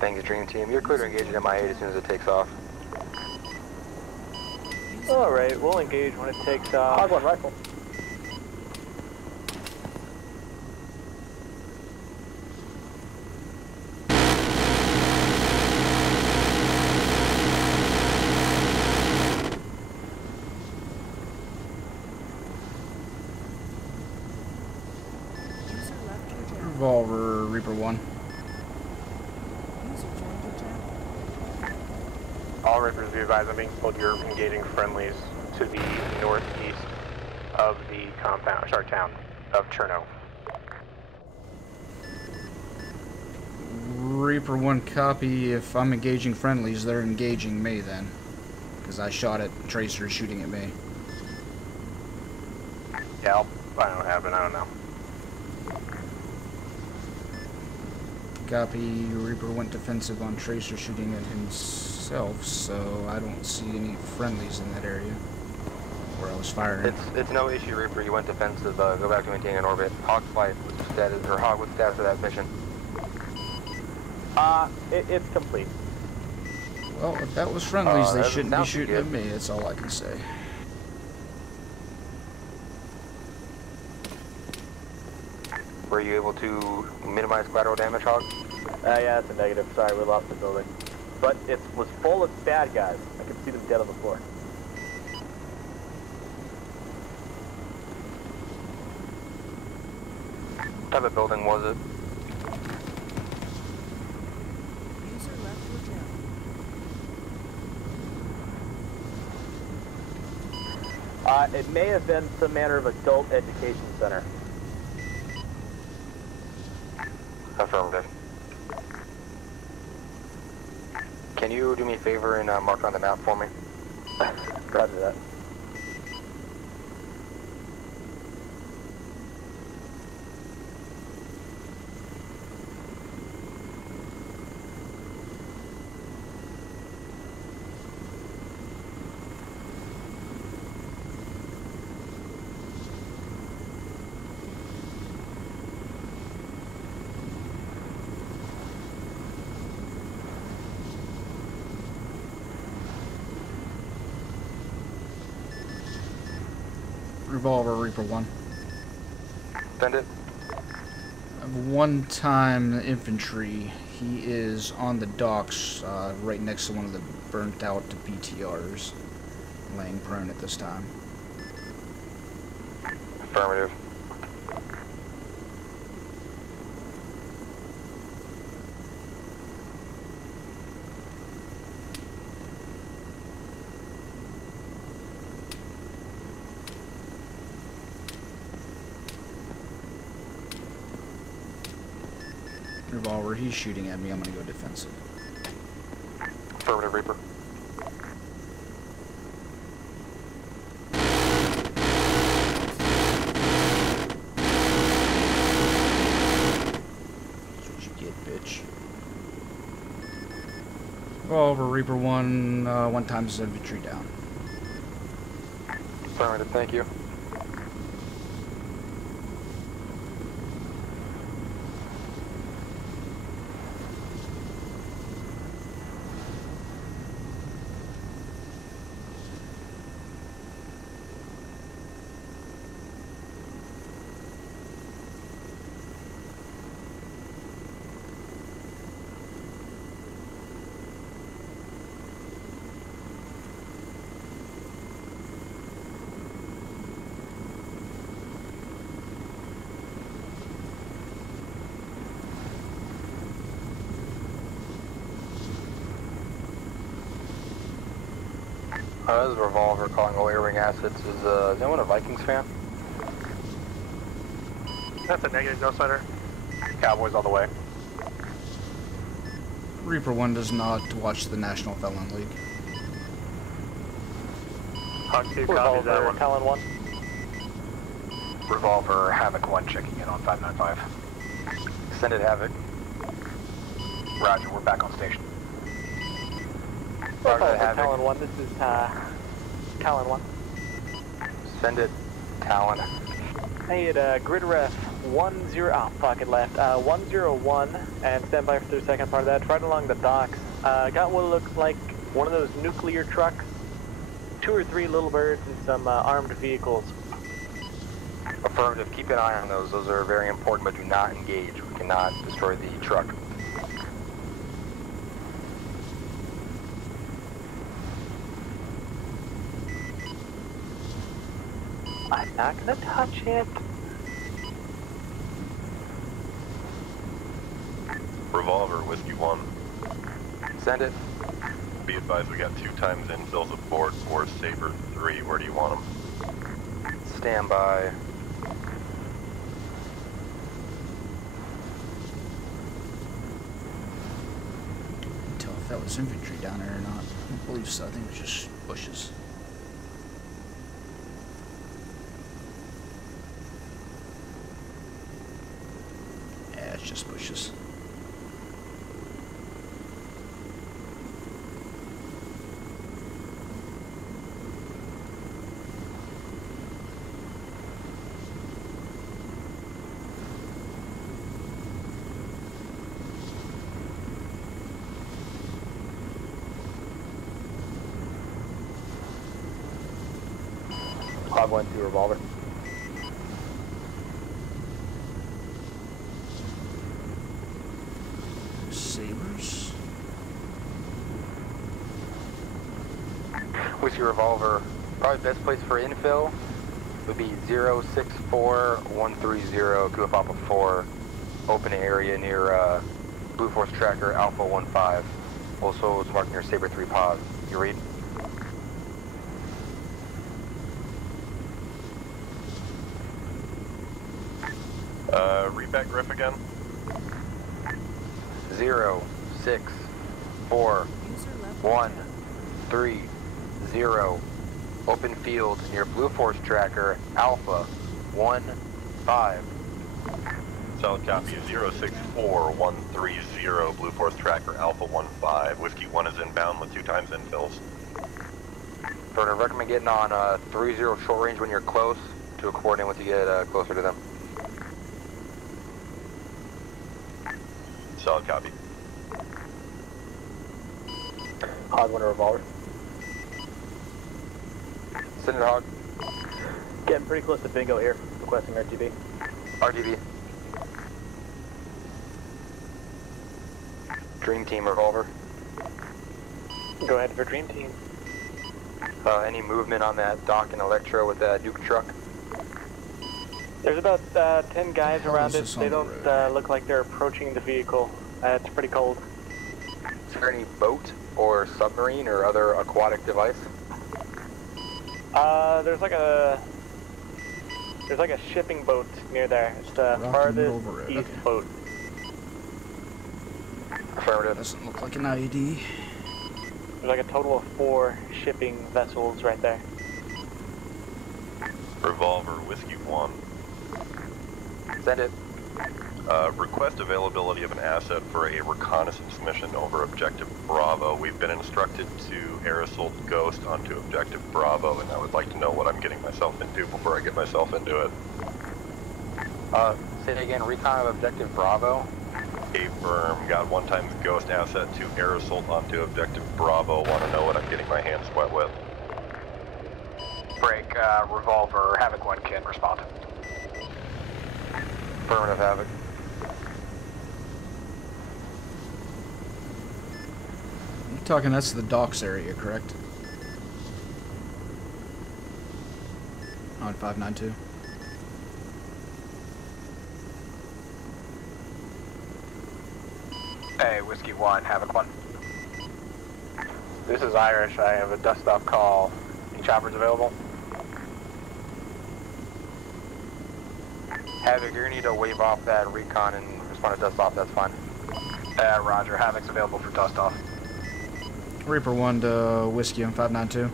Thanks, Dream Team. You're clear to engage at MI-8 as soon as it takes off. Alright, we'll engage when it takes off. Hog one rifle. Revolver, Reaper 1. All Reapers, be advised, I'm being told you're engaging friendlies to the northeast of the compound, sorry, town of Cherno. Reaper 1 copy. If I'm engaging friendlies, they're engaging me then. Because I shot at tracers shooting at me. Yeah, I don't have it, I don't know. Copy. Reaper went defensive on tracer shooting at himself, so I don't see any friendlies in that area where I was firing. It's no issue, Reaper. You went defensive. Go back to maintaining an orbit. Hog flight. What's the status, or Hog? What's the status of that mission? It's complete. Well, if that was friendlies, they shouldn't be sound shooting good. at me. That's all I can say. Were you able to minimize collateral damage, Hog? Yeah, that's a negative. Sorry, we lost the building. But it was full of bad guys. I could see them dead on the floor. What type of building was it? User left your channel. It may have been some manner of adult education center. Affirmative. Can you do me a favor and mark on the map for me? Roger that. Revolver, Reaper 1. Send it. One-time infantry. He is on the docks, right next to one of the burnt-out BTRs, laying prone at this time. Affirmative. Revolver, he's shooting at me. I'm gonna go defensive. Affirmative, Reaper. That's what you get, bitch. Revolver, Reaper 1, 1 times infantry down. Affirmative, thank you. This is Revolver calling all air wing assets. Is anyone a Vikings fan? That's a negative, no sweater. Cowboys all the way. Reaper 1 does not watch the National Felon League. Hawk 2 copies that one. Talon 1. Revolver, Havoc 1 checking in on 595. Send it, Havoc. Roger, we're back on station. Roger, Havoc. Talon 1, this is Talon 1. Send it, Talon. Hey, at grid ref 10, oh fuck, it left. 101, and stand by for the second part of that. Right along the docks. Got what looks like one of those nuclear trucks, 2 or 3 little birds, and some armed vehicles. Affirmative, keep an eye on those. Those are very important, but do not engage. We cannot destroy the truck. I'm not gonna touch it. Revolver, Whiskey 1. Send it. Be advised, we got 2 times infills aboard for Saber 3. Where do you want them? Stand by. Can't tell if that was infantry down there or not. I don't believe so. I think it was just bushes. Yeah, it's just bushes. Hog 1 2 Revolver. Sabers. Whiskey Revolver. Probably best place for infill would be 064130 Kua Papa 4. Open area near Blue Force Tracker Alpha 15. Also, it's marking your Saber 3 pause. You read? Read back Griff again. 064130. Open field near Blue Force Tracker Alpha 15. Solid copy, 064130 Blue Force Tracker Alpha 15. Whiskey 1 is inbound with 2 times infills. Burner, recommend getting on 30 short range when you're close to a coordinate once you get closer to them. Solid copy. Hog 1 Revolver. Send it, Hog. Getting pretty close to bingo here. Requesting RTB. RTB. Dream Team Revolver. Go ahead for Dream Team. Any movement on that dock and Electro with that Duke truck? There's about 10 guys around it. They don't look like they're approaching the vehicle. It's pretty cold. Is there any boat or submarine or other aquatic device? There's like a shipping boat near there. It's the farthest east boat. Affirmative. Doesn't look like an IED. There's like a total of 4 shipping vessels right there. Revolver, Whiskey 1. Send it. Request availability of an asset for a reconnaissance mission over Objective Bravo. We've been instructed to air assault Ghost onto Objective Bravo, and I would like to know what I'm getting myself into before I get myself into it. Say it again, recon of Objective Bravo. Affirm. Got 1 times Ghost asset to air assault onto Objective Bravo. Want to know what I'm getting my hands wet with. Break, Revolver, Havoc 1 can respond. Affirmative, Havoc. You're talking, that's the docks area, correct? On 592. Hey, Whiskey 1, Havoc 1. This is Irish. I have a dust-off call. Any choppers available? Havoc, you're gonna need to wave off that recon and respond to dust off, that's fine. Roger. Havoc's available for dust-off. Reaper 1 to Whiskey on 592.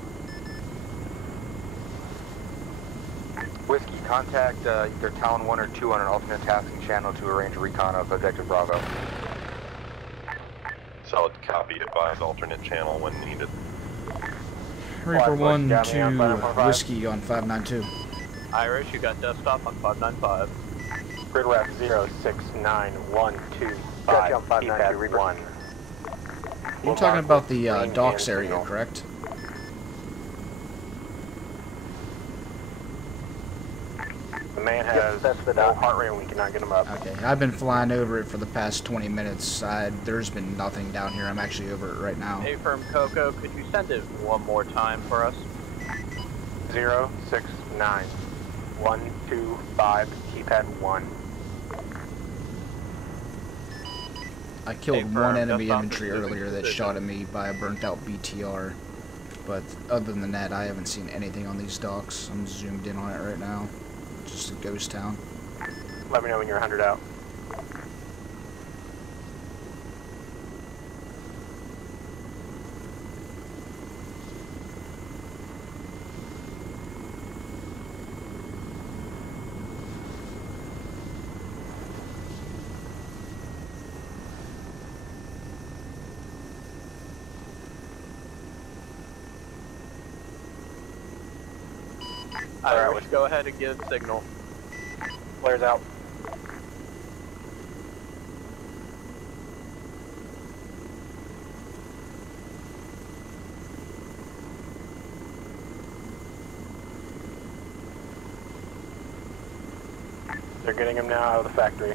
Whiskey, contact either Talon 1 or 2 on an alternate tasking channel to arrange a recon of Objective Bravo. Solid copy. Advise alternate channel when needed. Reaper 1 to Whiskey on 592. Irish, you got dust off on 595. Grid ref 069125. Got you on 592, Reaper. 1. You're talking about the docks area, correct? The man has low heart rate and we cannot get him up. Okay, I've been flying over it for the past 20 minutes. There's been nothing down here. I'm actually over it right now. Hey, Firm Coco, could you send it one more time for us? 069125, keypad 1. I killed one enemy infantry earlier that shot at me by a burnt out BTR. But other than that, I haven't seen anything on these docks. I'm zoomed in on it right now. Just a ghost town. Let me know when you're 100 out. Irish, go ahead and give signal. Flares out. They're getting him now out of the factory.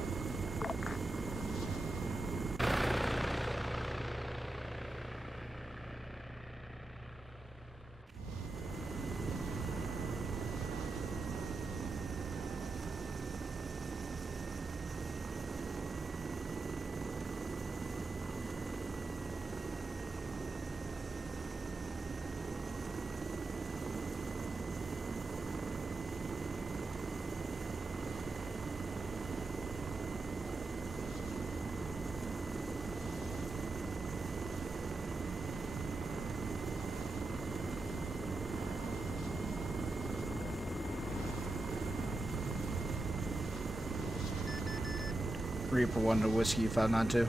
Reaper 1 to Whiskey 592.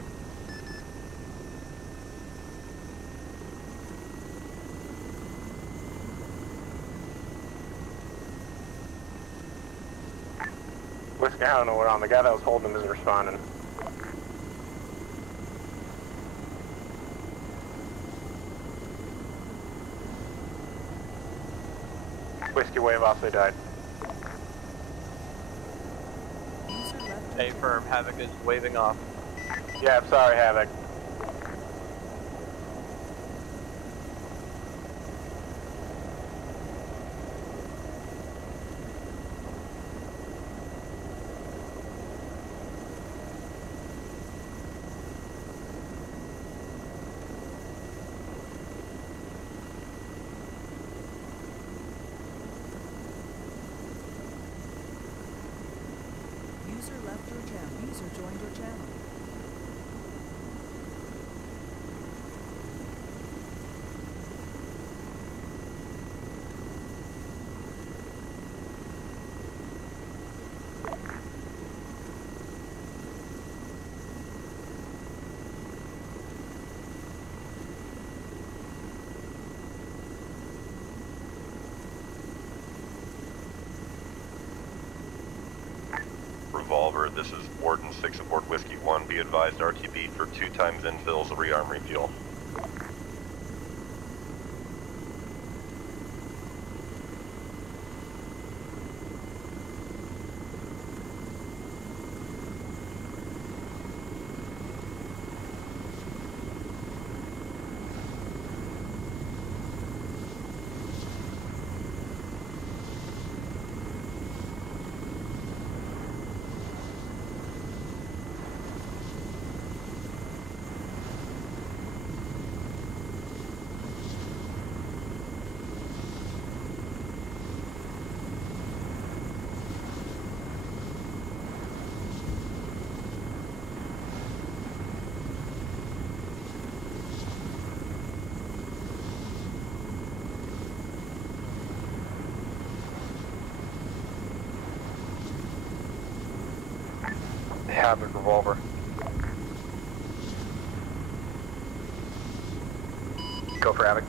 Whiskey, I don't know what on. The guy that was holding him isn't responding. Whiskey, wave off, they died. Hey, Firm, Havoc is waving off. Yeah, I'm sorry, Havoc. User left your channel. User joined your channel. Revolver, this is Warden 6 aboard Whiskey 1. Be advised, RTB for 2 times infills, rearm, refuel. Havoc Revolver. Go for Havoc.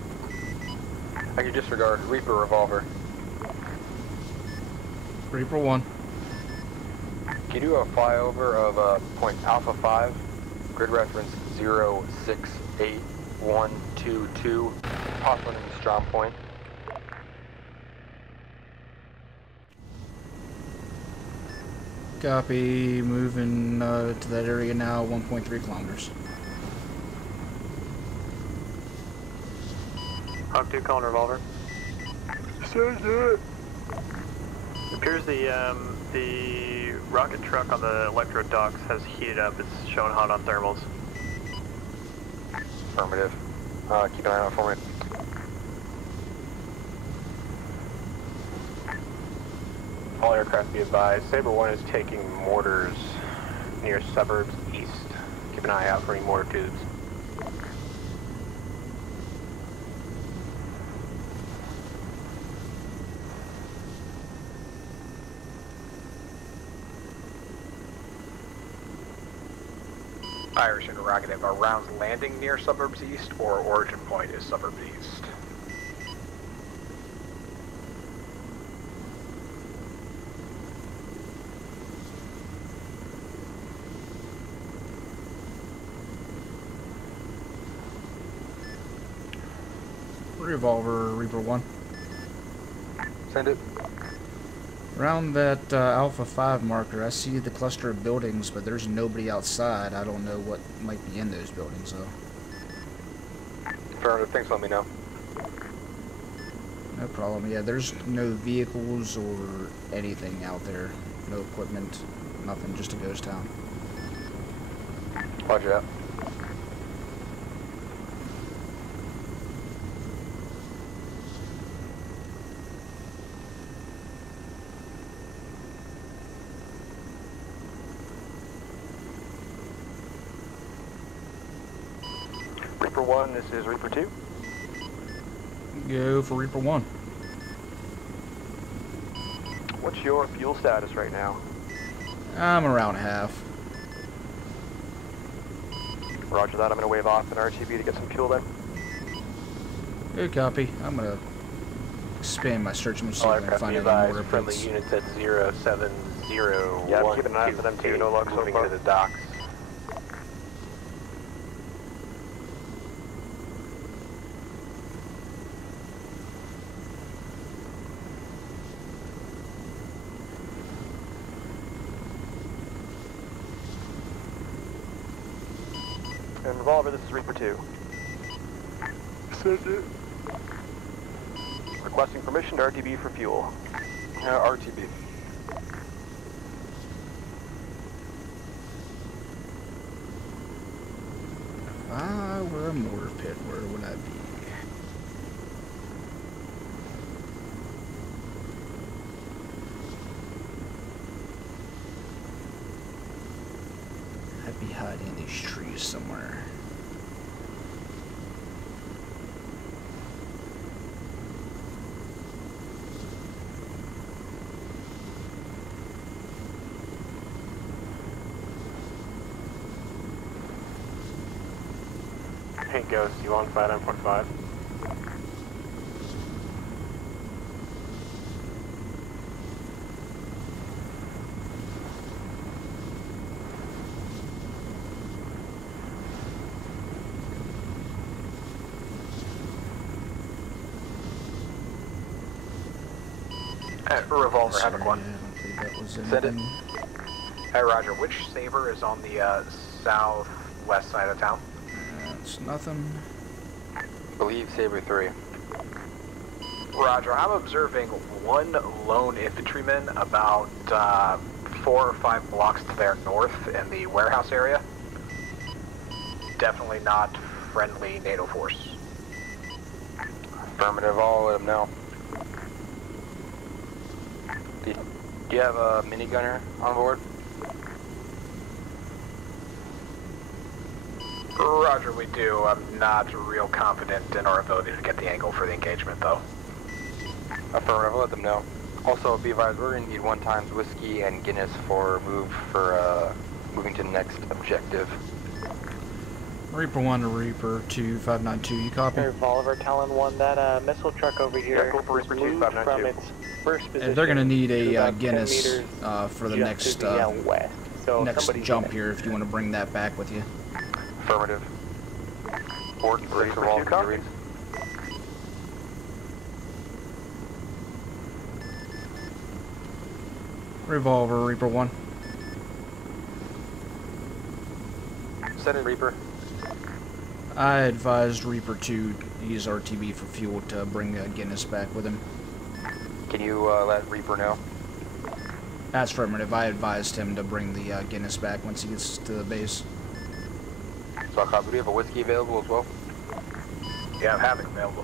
I can disregard Reaper Revolver. Reaper 1. Can you do a flyover of point Alpha 5, grid reference 068122, possible in the strong point. Copy. Moving to that area now, 1.3 kilometers. Hawk 2 calling Revolver. It appears the rocket truck on the electro docks has heated up. It's showing hot on thermals. Affirmative. Keep an eye out for me. All aircraft be advised, Sabre 1 is taking mortars near suburbs east. Keep an eye out for any mortar tubes. Irish interrogative. Are rounds landing near suburbs east, or origin point is suburbs east? Revolver, Reaper 1. Send it. Around that Alpha 5 marker, I see the cluster of buildings, but there's nobody outside. I don't know what might be in those buildings, though. Affirmative. Thanks, let me know. No problem. Yeah, there's no vehicles or anything out there. No equipment, nothing, just a ghost town. Roger that. Reaper 1, this is Reaper 2. Go for Reaper 1. What's your fuel status right now? I'm around half. Roger that, I'm going to wave off an RTB to get some fuel then. Good copy. I'm going to expand my search and see if All I can aircraft find be any more advised, friendly repeats. units at 070. Yeah, I'm keeping an eye out for them too, no luck so moving far. to the docks. And Revolver, this is Reaper 2. Send it. Requesting permission to RTB for fuel. RTB. If I were a mortar pit, where would I be? I'd be hiding in these trees somewhere. Hey Ghost, you on flight 9.5? Revolver, Sorry, Havoc 1. I don't believe that was Send it. anything. Hey, Roger, which Saber is on the southwest side of town? It's nothing. Believe Saber 3. Roger, I'm observing one lone infantryman about 4 or 5 blocks to their north in the warehouse area. Definitely not friendly NATO force. Affirmative, I'll let them know. Do you have a minigunner on board? Roger, we do. I'm not real confident in our ability to get the angle for the engagement, though. Affirmative, I'll let them know. Also, be advised, we're going to need 1 times whiskey and Guinness for moving to the next objective. Reaper 1 to Reaper 2, 592, you copy? Revolver, Talon 1, that missile truck over here Yeah, for was Reaper 2, moved 592. from its first position. And they're going to need to a about 10 Guinness meters for the just next, to the west. So next somebody's jump in it. here if you want to bring that back with you. Affirmative. Board and Reaper 2, Revolver, copy. reads. Revolver, Reaper 1. Send it, Reaper. I advised Reaper 2 to use RTB for fuel to bring Guinness back with him. Can you let Reaper know? That's affirmative. I advised him to bring the Guinness back once he gets to the base. So I'll copy. Do you have a whiskey available as well? Yeah, I'm having available.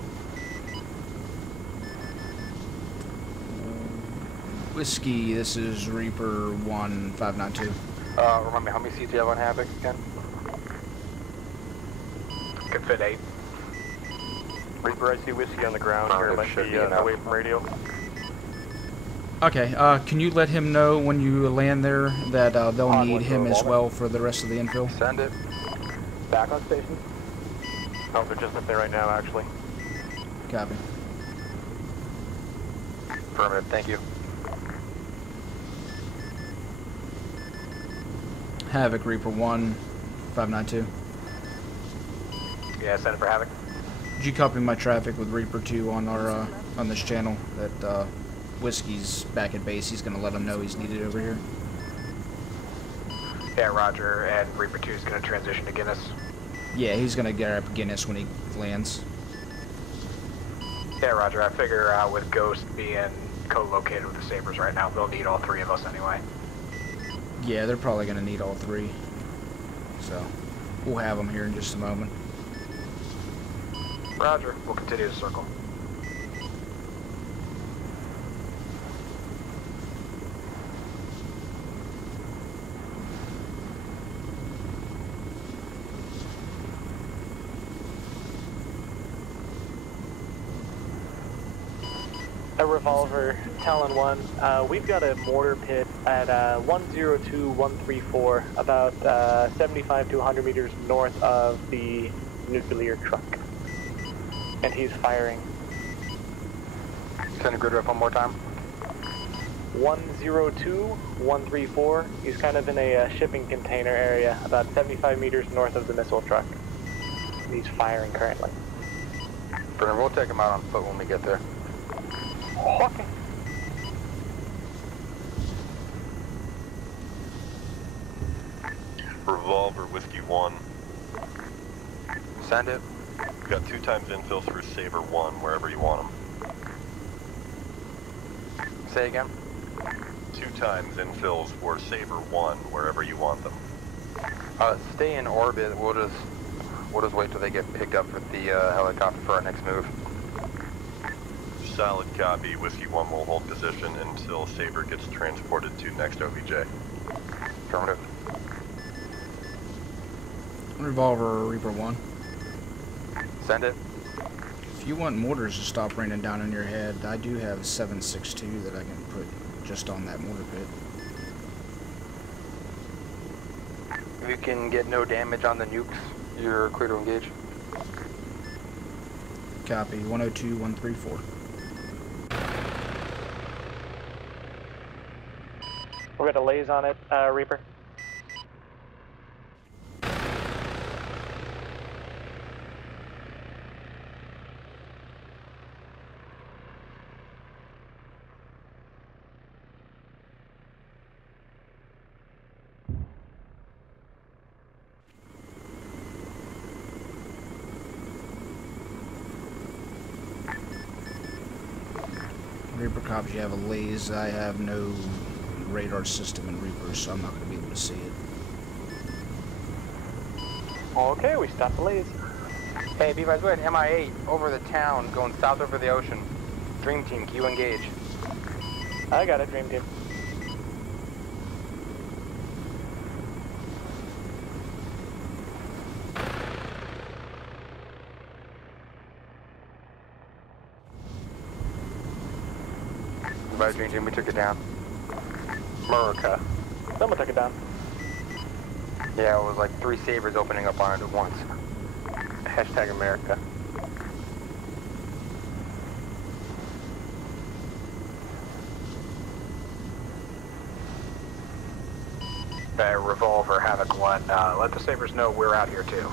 Whiskey, this is Reaper 1, 592. Remind me, how many seats do you have on Havoc again? Could fit 8. Reaper, I see whiskey on the ground here. Might be away from radio. Okay, can you let him know when you land there that they'll need him as well for the rest of the infill? Send it. Back on station. Oh, they're just up there right now, actually. Copy. Affirmative, thank you. Havoc, Reaper 1, 592. Yeah, send it for Havoc. Did you copy my traffic with Reaper 2 on our on this channel that Whiskey's back at base? He's going to let him know he's needed over here. Yeah, Roger, and Reaper 2 is going to transition to Guinness. Yeah, he's going to get up Guinness when he lands. Yeah, Roger, I figure with Ghost being co-located with the Sabres right now, they'll need all 3 of us anyway. Yeah, they're probably going to need all 3. So, we'll have them here in just a moment. Roger, we'll continue to circle. A Revolver, Talon 1. We've got a mortar pit at 102-134, about 75 to 100 meters north of the nuclear truck. And he's firing. Send a grid rep one more time. 102-134. He's kind of in a shipping container area, about 75 meters north of the missile truck. He's firing currently. Bernard, we'll take him out on foot when we get there. Okay. Revolver, Whiskey 1. Send it. We've got 2 times infill through Saber 1, wherever you want them. Say again? 2 times infills for Saber 1, wherever you want them. Stay in orbit. We'll just wait till they get picked up with the helicopter for our next move. Solid copy. Whiskey 1 will hold position until Saber gets transported to next OBJ. Affirmative. Revolver, Reaper 1. Send it. If you want mortars to stop raining down on your head, I do have a 7.62 that I can put just on that mortar pit. If you can get no damage on the nukes, you're clear to engage. Copy. 102-134. We're gonna laze on it, Reaper. cops, you have a laze. I have no radar system in Reaper, so I'm not going to be able to see it. Okay, we stopped the laze. Hey, be advised, we're at MI8 over the town, going south over the ocean. Dream Team, can you engage? I got it, Dream Team. By Dream Team, we took it down. America. Someone took it down. Yeah, it was like 3 sabers opening up on it at once. Hashtag America. Revolver, Havoc 1. Let the sabers know we're out here too.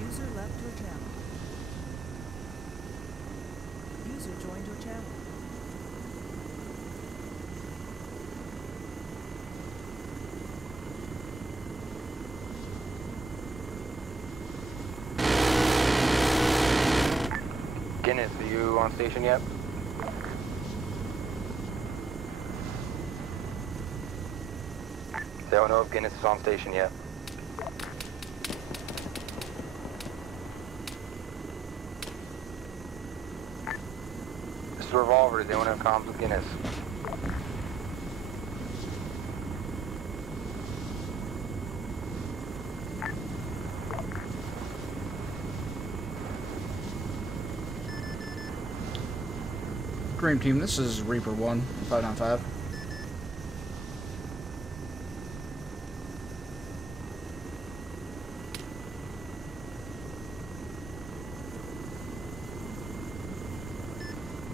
User left your channel. User joined your channel. Guinness, are you on station yet? They don't know if Guinness is on station yet. This is Revolver. Does anyone have comms with Guinness? Dream Team, this is Reaper 1, 595.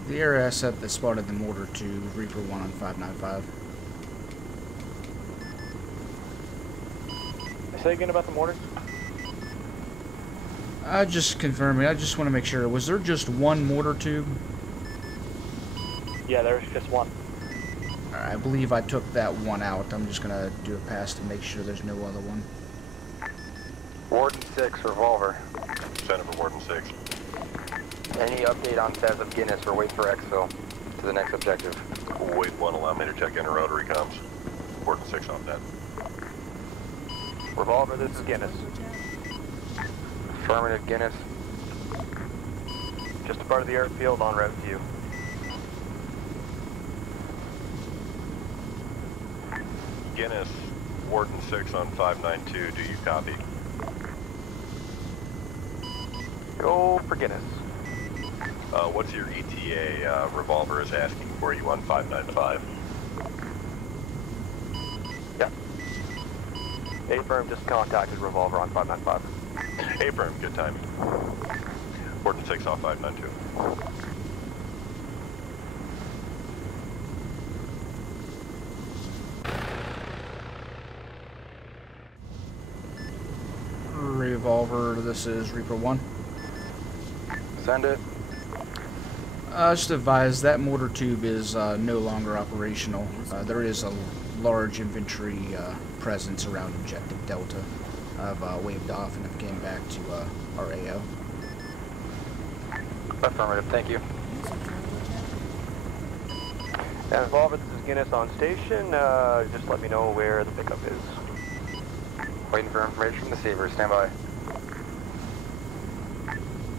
The air asset that spotted the mortar to Reaper 1 on 595. Say again about the mortar? Just confirming, I just want to make sure. Was there just one mortar tube? Yeah, there was just one. I believe I took that one out. I'm just going to do a pass to make sure there's no other one. Warden 6, Revolver. Center for Warden 6. Any update on status of Guinness or wait for exfil to the next objective? Wait 1, allow me to check inner rotary comms. Warden 6 on that. Revolver, this is Guinness. Affirmative, Guinness. Just a part of the airfield on route to you. Guinness, Warden 6 on 592, do you copy? Go for Guinness. What's your ETA Revolver is asking for you on 595? Yeah. A-firm just contacted Revolver on 595. A-firm, good timing. Warden 6 off 592. Revolver, this is Reaper 1. Send it. Just advise that mortar tube is no longer operational. There is a large infantry presence around Objective Delta. I've waved off and have came back to our AO. Affirmative, thank you. And Revolver, this is Guinness on station. Just let me know where the pickup is. Waiting for information from the Sabres. Stand by.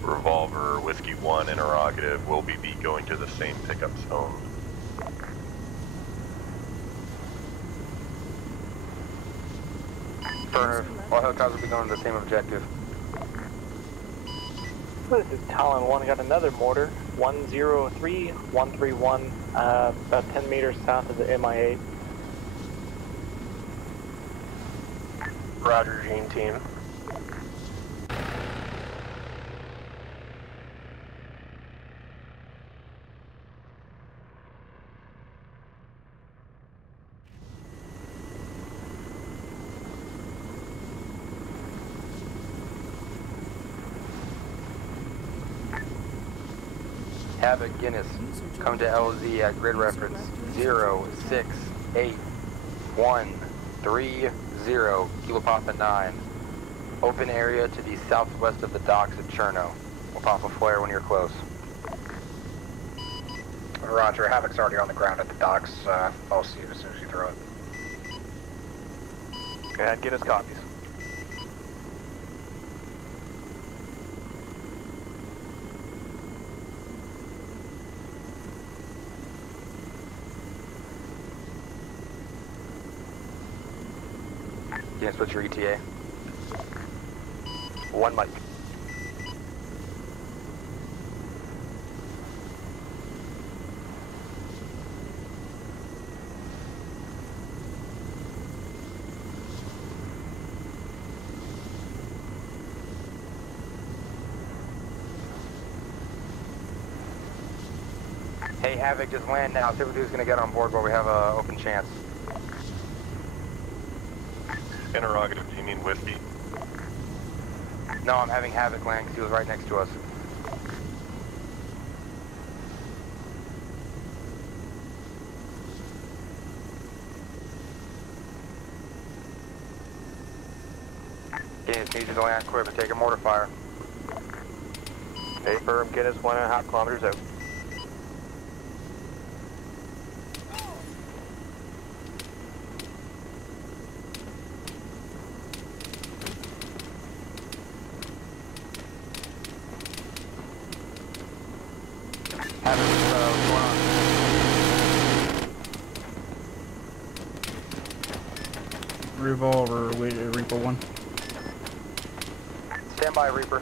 Revolver, Whiskey 1, interrogative. Will we be going to the same pickup zone? Affirmative. All helicopters will be going to the same objective. This is Talon 1. Got another mortar. 103, 131, about 10 meters south of the MI8. Roger, Gene Team. Havoc Guinness, come to LZ at grid reference 068130, Kilo Papa 9. Open area to the southwest of the docks at Cherno. We'll pop a flare when you're close. Roger, Havoc's already on the ground at the docks. I'll see you as soon as you throw it. Go ahead, get us copies. Guinness, what's your ETA? 1 Mike. Hey, Havoc, just land now. Superdude's gonna get on board where we have an open chance. Interrogative, do you mean whiskey? No, I'm having Havoc land because he was right next to us. Guinness needs you to land quick, but take a mortar fire. Hey, firm, get us 1.5 kilometers out. Revolver, Reaper 1. Stand by, Reaper.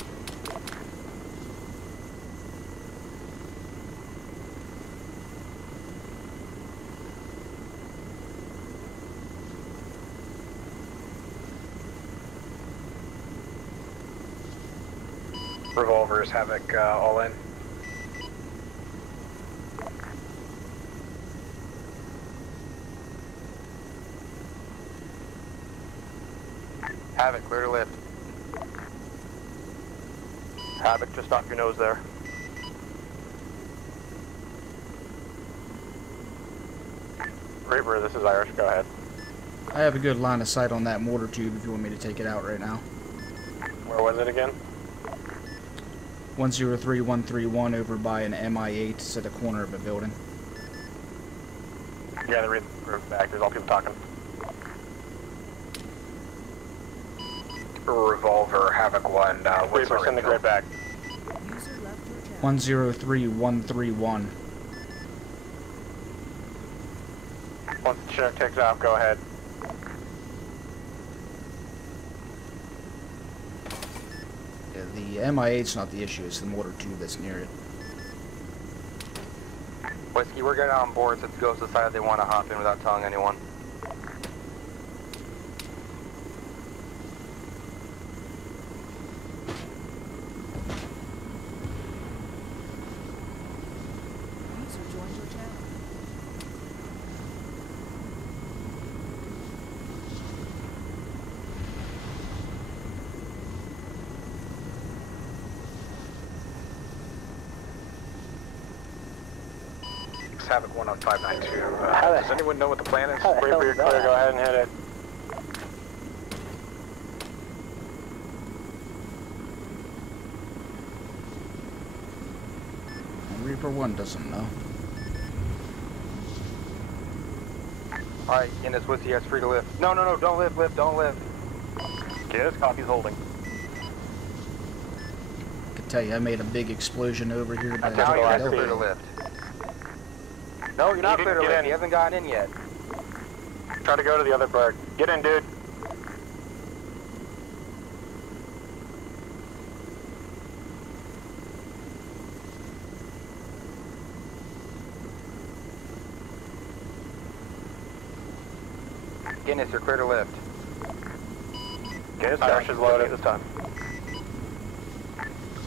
Revolvers, Havoc, all in. Havoc, clear to lift. Havoc, just off your nose there. Reaper, this is Irish, go ahead. I have a good line of sight on that mortar tube if you want me to take it out right now. Where was it again? 103131 over by an MI8. It's at the corner of a building. Yeah, the roof back. There's all people talking. Revolver, Havoc 1, what's our send the grid back. 103131. Once the Chinook takes off, go ahead. Yeah, the MI8's not the issue, it's the mortar tube that's near it. Whiskey, we're getting on board since Ghost decided they want to hop in without telling anyone. User joined your channel. Havoc 1 on 592. Does anyone know what the plan is? Wait for your clear, go ahead and hit it. Reaper 1 doesn't know. Alright, Guinness, Whiskey, that's free to lift. No, don't lift, don't lift. Guinness, copy's holding. I can tell you, I made a big explosion over here. By Now you're the clear to lift. No, you're not clear to lift. He hasn't gotten in yet. Try to go to the other bird. Get in, dude. Guinness, you're clear to lift. Guinness, Irish is loaded this time.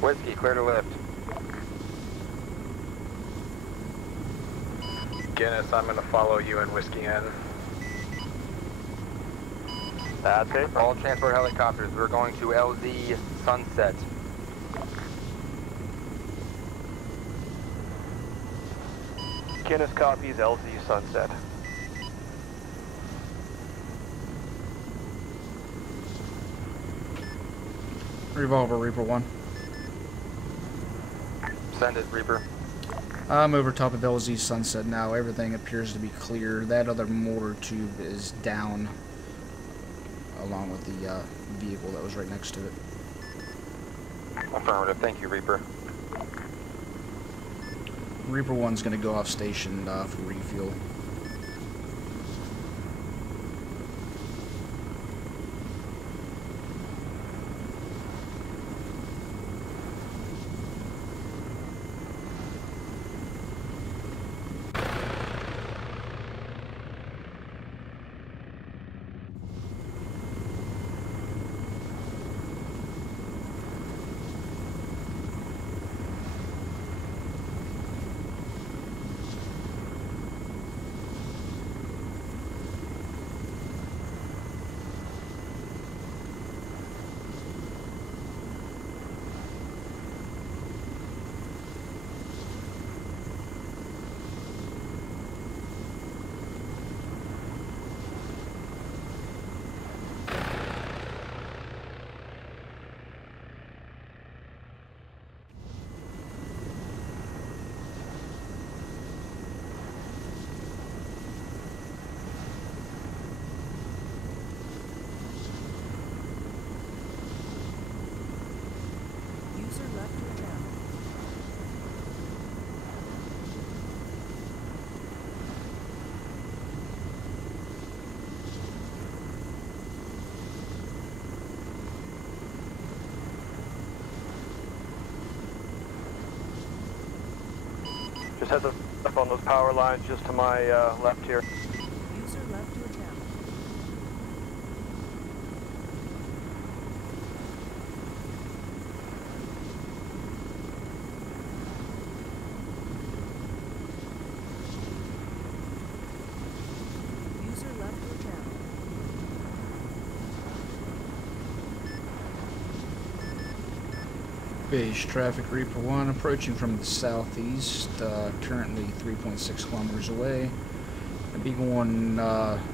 Whiskey, clear to lift. Guinness, I'm going to follow you and Whiskey in. That's it. All transport helicopters, we're going to LZ Sunset. Guinness copies LZ Sunset. Revolver, Reaper 1. Send it, Reaper. I'm over top of LZ Sunset now. Everything appears to be clear. That other mortar tube is down, along with the vehicle that was right next to it. Affirmative. Thank you, Reaper. Reaper 1's going to go off station for refuel. User left your channel. Just heads up on those power lines just to my left here. User left your channel. User left your channel. Base traffic, Reaper 1 approaching from the southeast, currently 3.6 kilometers away. I'll be going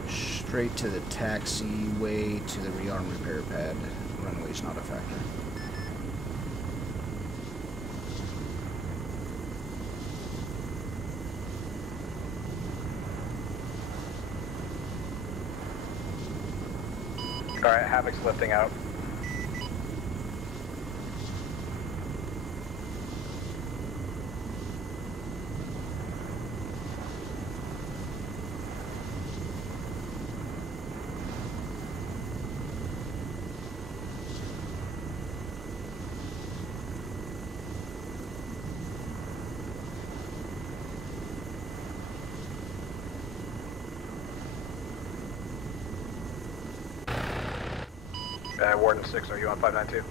straight to the taxiway to the rearm repair pad. Runway's not a factor. Alright, Havoc's lifting out. Warden 6, are you on 592?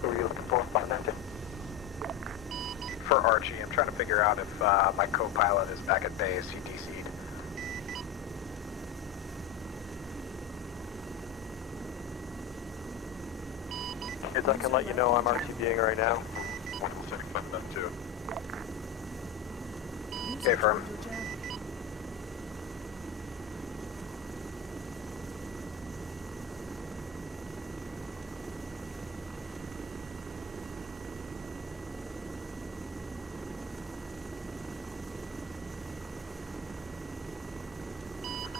Who are you looking for? 592. For Archie, I'm trying to figure out if my co-pilot is back at base. He DC'd. Kids, I can let you know I'm RTBing right now. Okay, firm.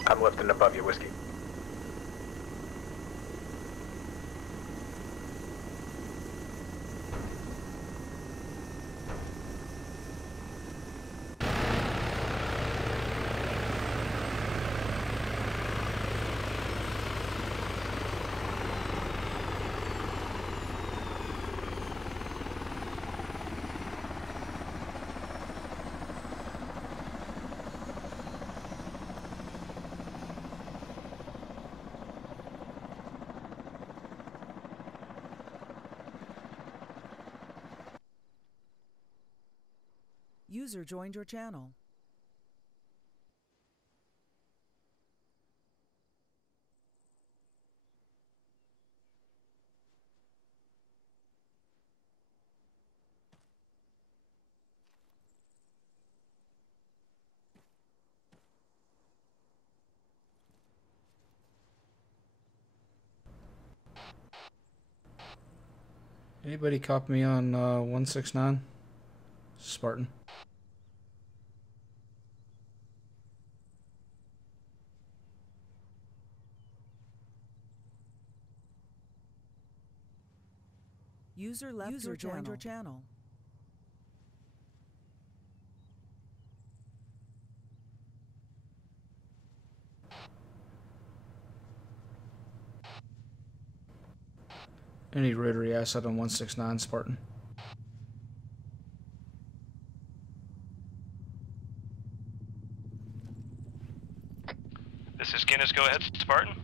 I'm lifting above you, Whiskey. User joined your channel. Anybody copy me on 169? Spartan. User left your joined your channel. Any rotary asset on 169 Spartan? This is Guinness, go ahead, Spartan.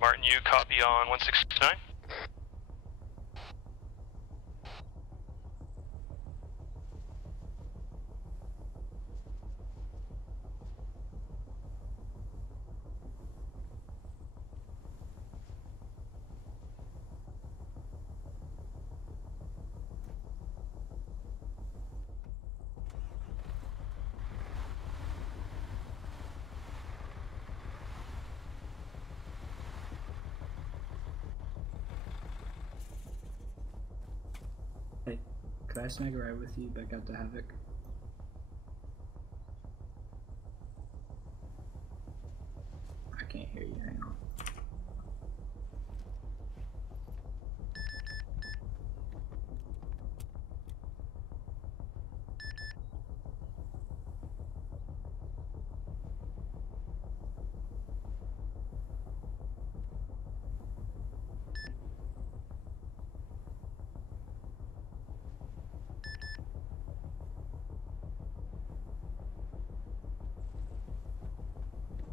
Martin, you copy on 169? Hey, could I snag a ride with you back out to Havoc? I can't hear you, hang on.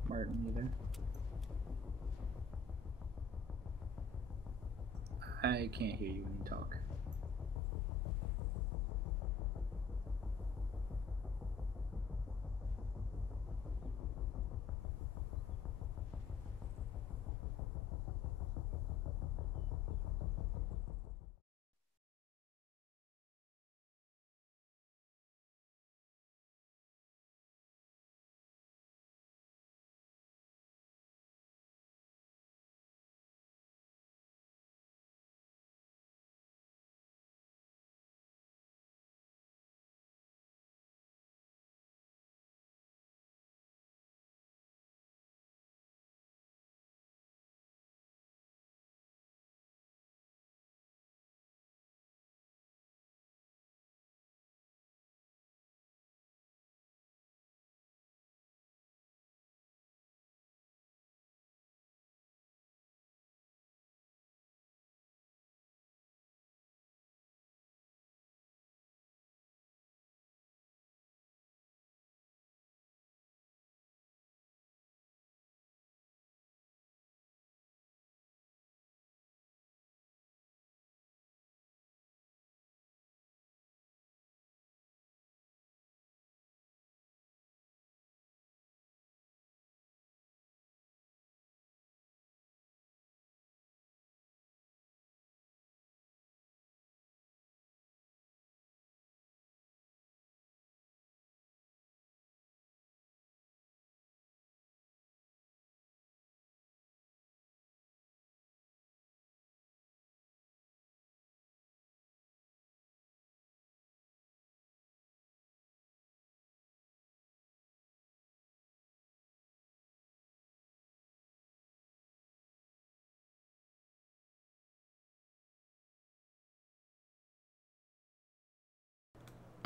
Martin, you there? I can't hear you when you talk.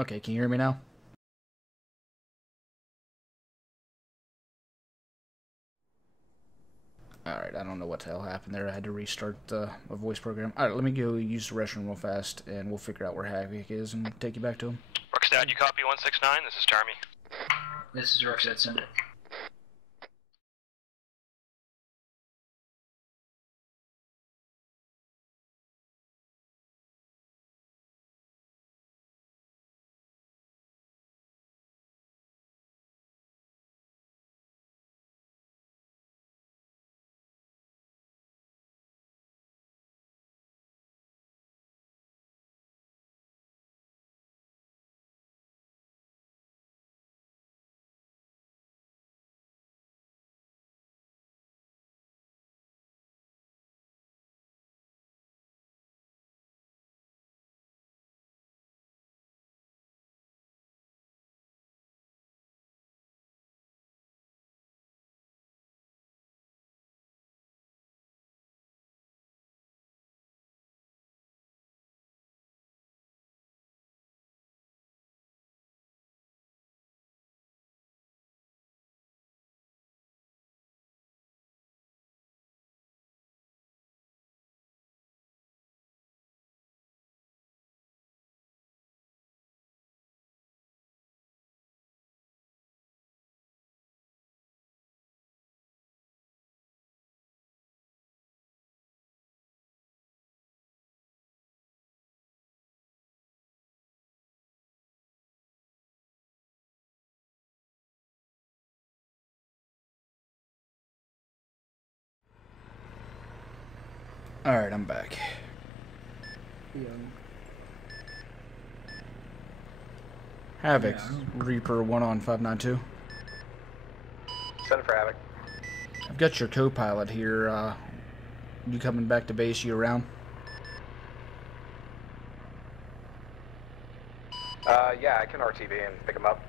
Okay, can you hear me now? Alright, I don't know what the hell happened there. I had to restart my voice program. Alright, let me go use the restroom real fast, and we'll figure out where Havoc is and take you back to him. Rockstead, you copy 169? This is Charmy. This is Rockstead, send it. Alright, I'm back. Havoc, Reaper 1 on 592. Send it for Havoc. I've got your co-pilot here. You coming back to base? You around? Yeah, I can RTB and pick him up.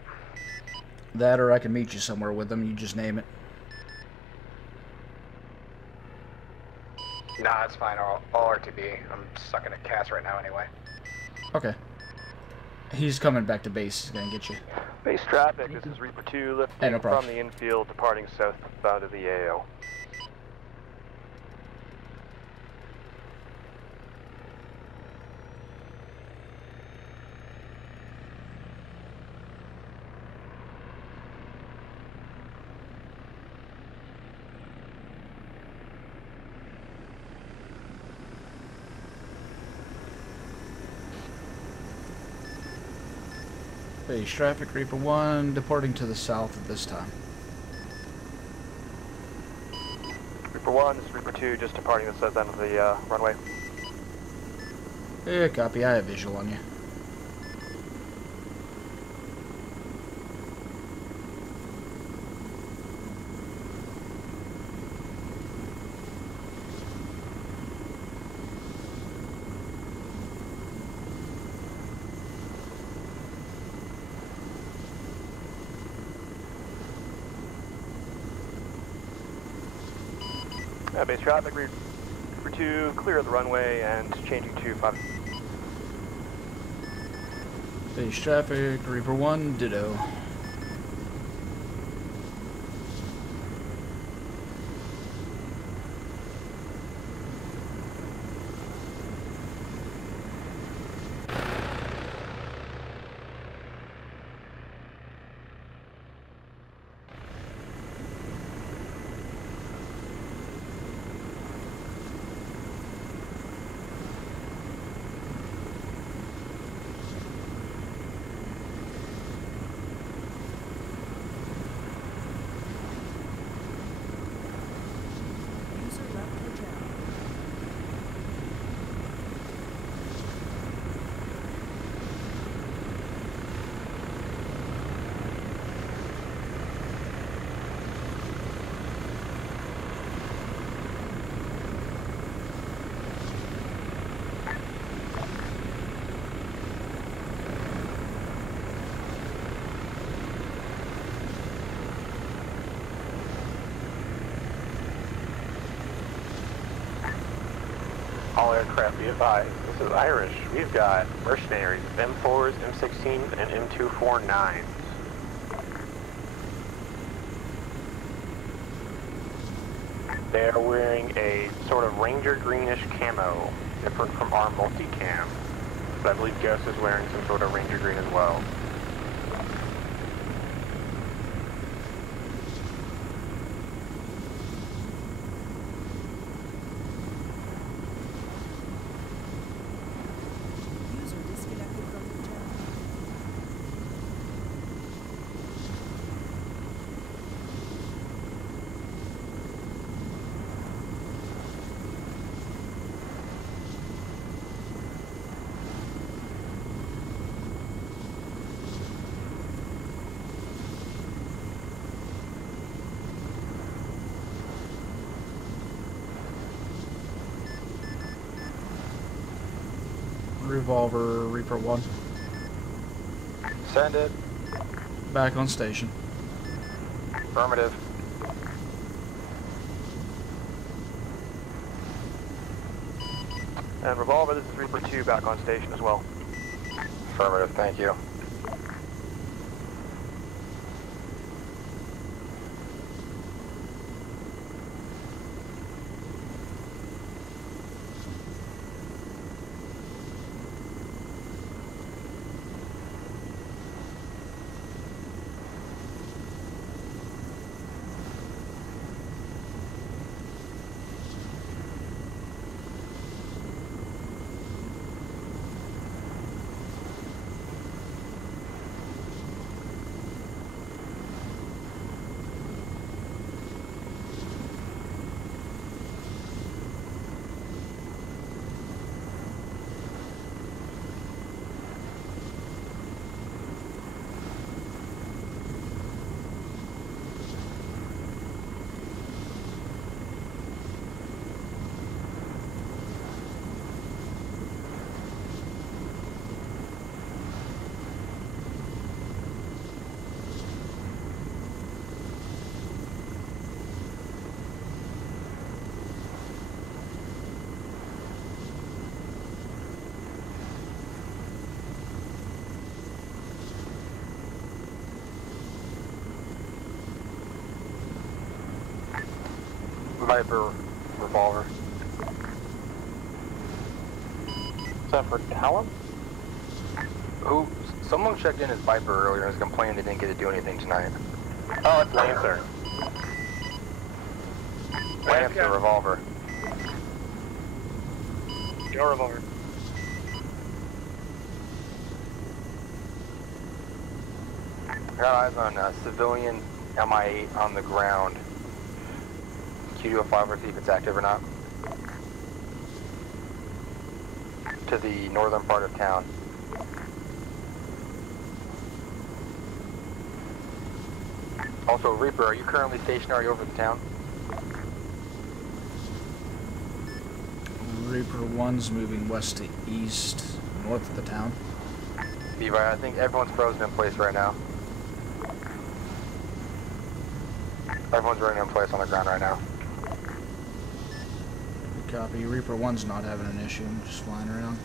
That, or I can meet you somewhere with them. You just name it. Nah, it's fine. I'll RTB. I'm sucking at Cass right now anyway. Okay. He's coming back to base. He's gonna get you. Base traffic, this is Reaper 2 lifting no problem. from the infield, departing southbound of the AO. Base traffic, Reaper 1, departing to the south at this time. Reaper 1, this is Reaper 2, just departing the south end of the runway. Yeah, copy. I have visual on you. Base traffic, Reaper 2, clear of the runway and changing to 5. Base traffic, Reaper 1, ditto. All aircraft be advised. This is Irish. We've got mercenaries, M4s, M16s, and M249s. They are wearing a sort of ranger greenish camo, different from our multicam. So I believe Ghost is wearing some sort of ranger green as well. User disconnected from the channel. Revolver, Reaper 1. Send it. Back on station. Affirmative. And Revolver, this is Reaper 2 back on station as well. Affirmative, thank you. Viper Revolver. Is that for Callum? Someone checked in as Viper earlier and was complaining they didn't get to do anything tonight. Oh, it's Lancer. Lancer Revolver. Your Revolver. Got eyes on civilian MI8 on the ground. Q205 or see if it's active or not. To the northern part of town. Also, Reaper, are you currently stationary over the town? Reaper 1's moving west to east, north of the town. Levi, I think everyone's frozen in place right now. Everyone's running in place on the ground right now. Copy. Reaper 1's not having an issue, just flying around.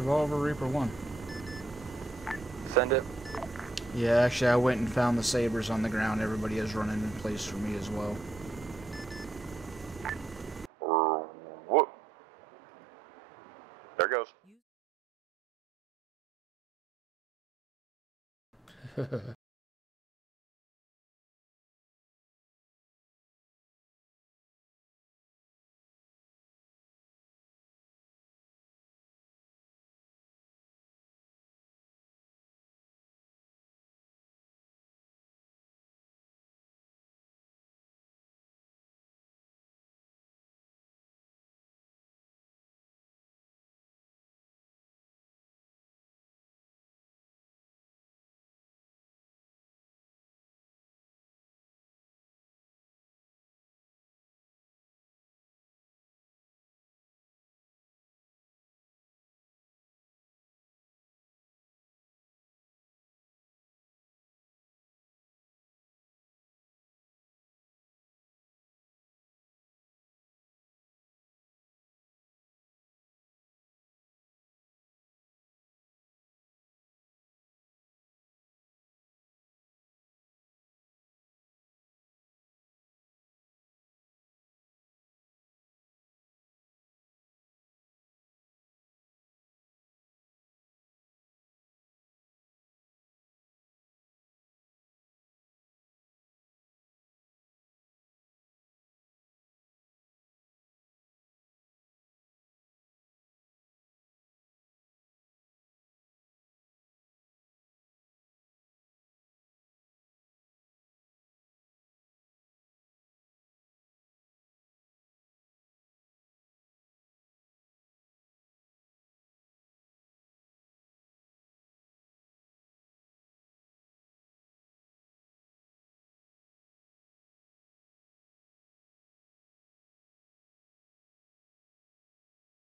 Revolver Reaper 1. Send it. Yeah, actually, I went and found the sabers on the ground. Everybody is running in place for me as well. Whoop. There goes.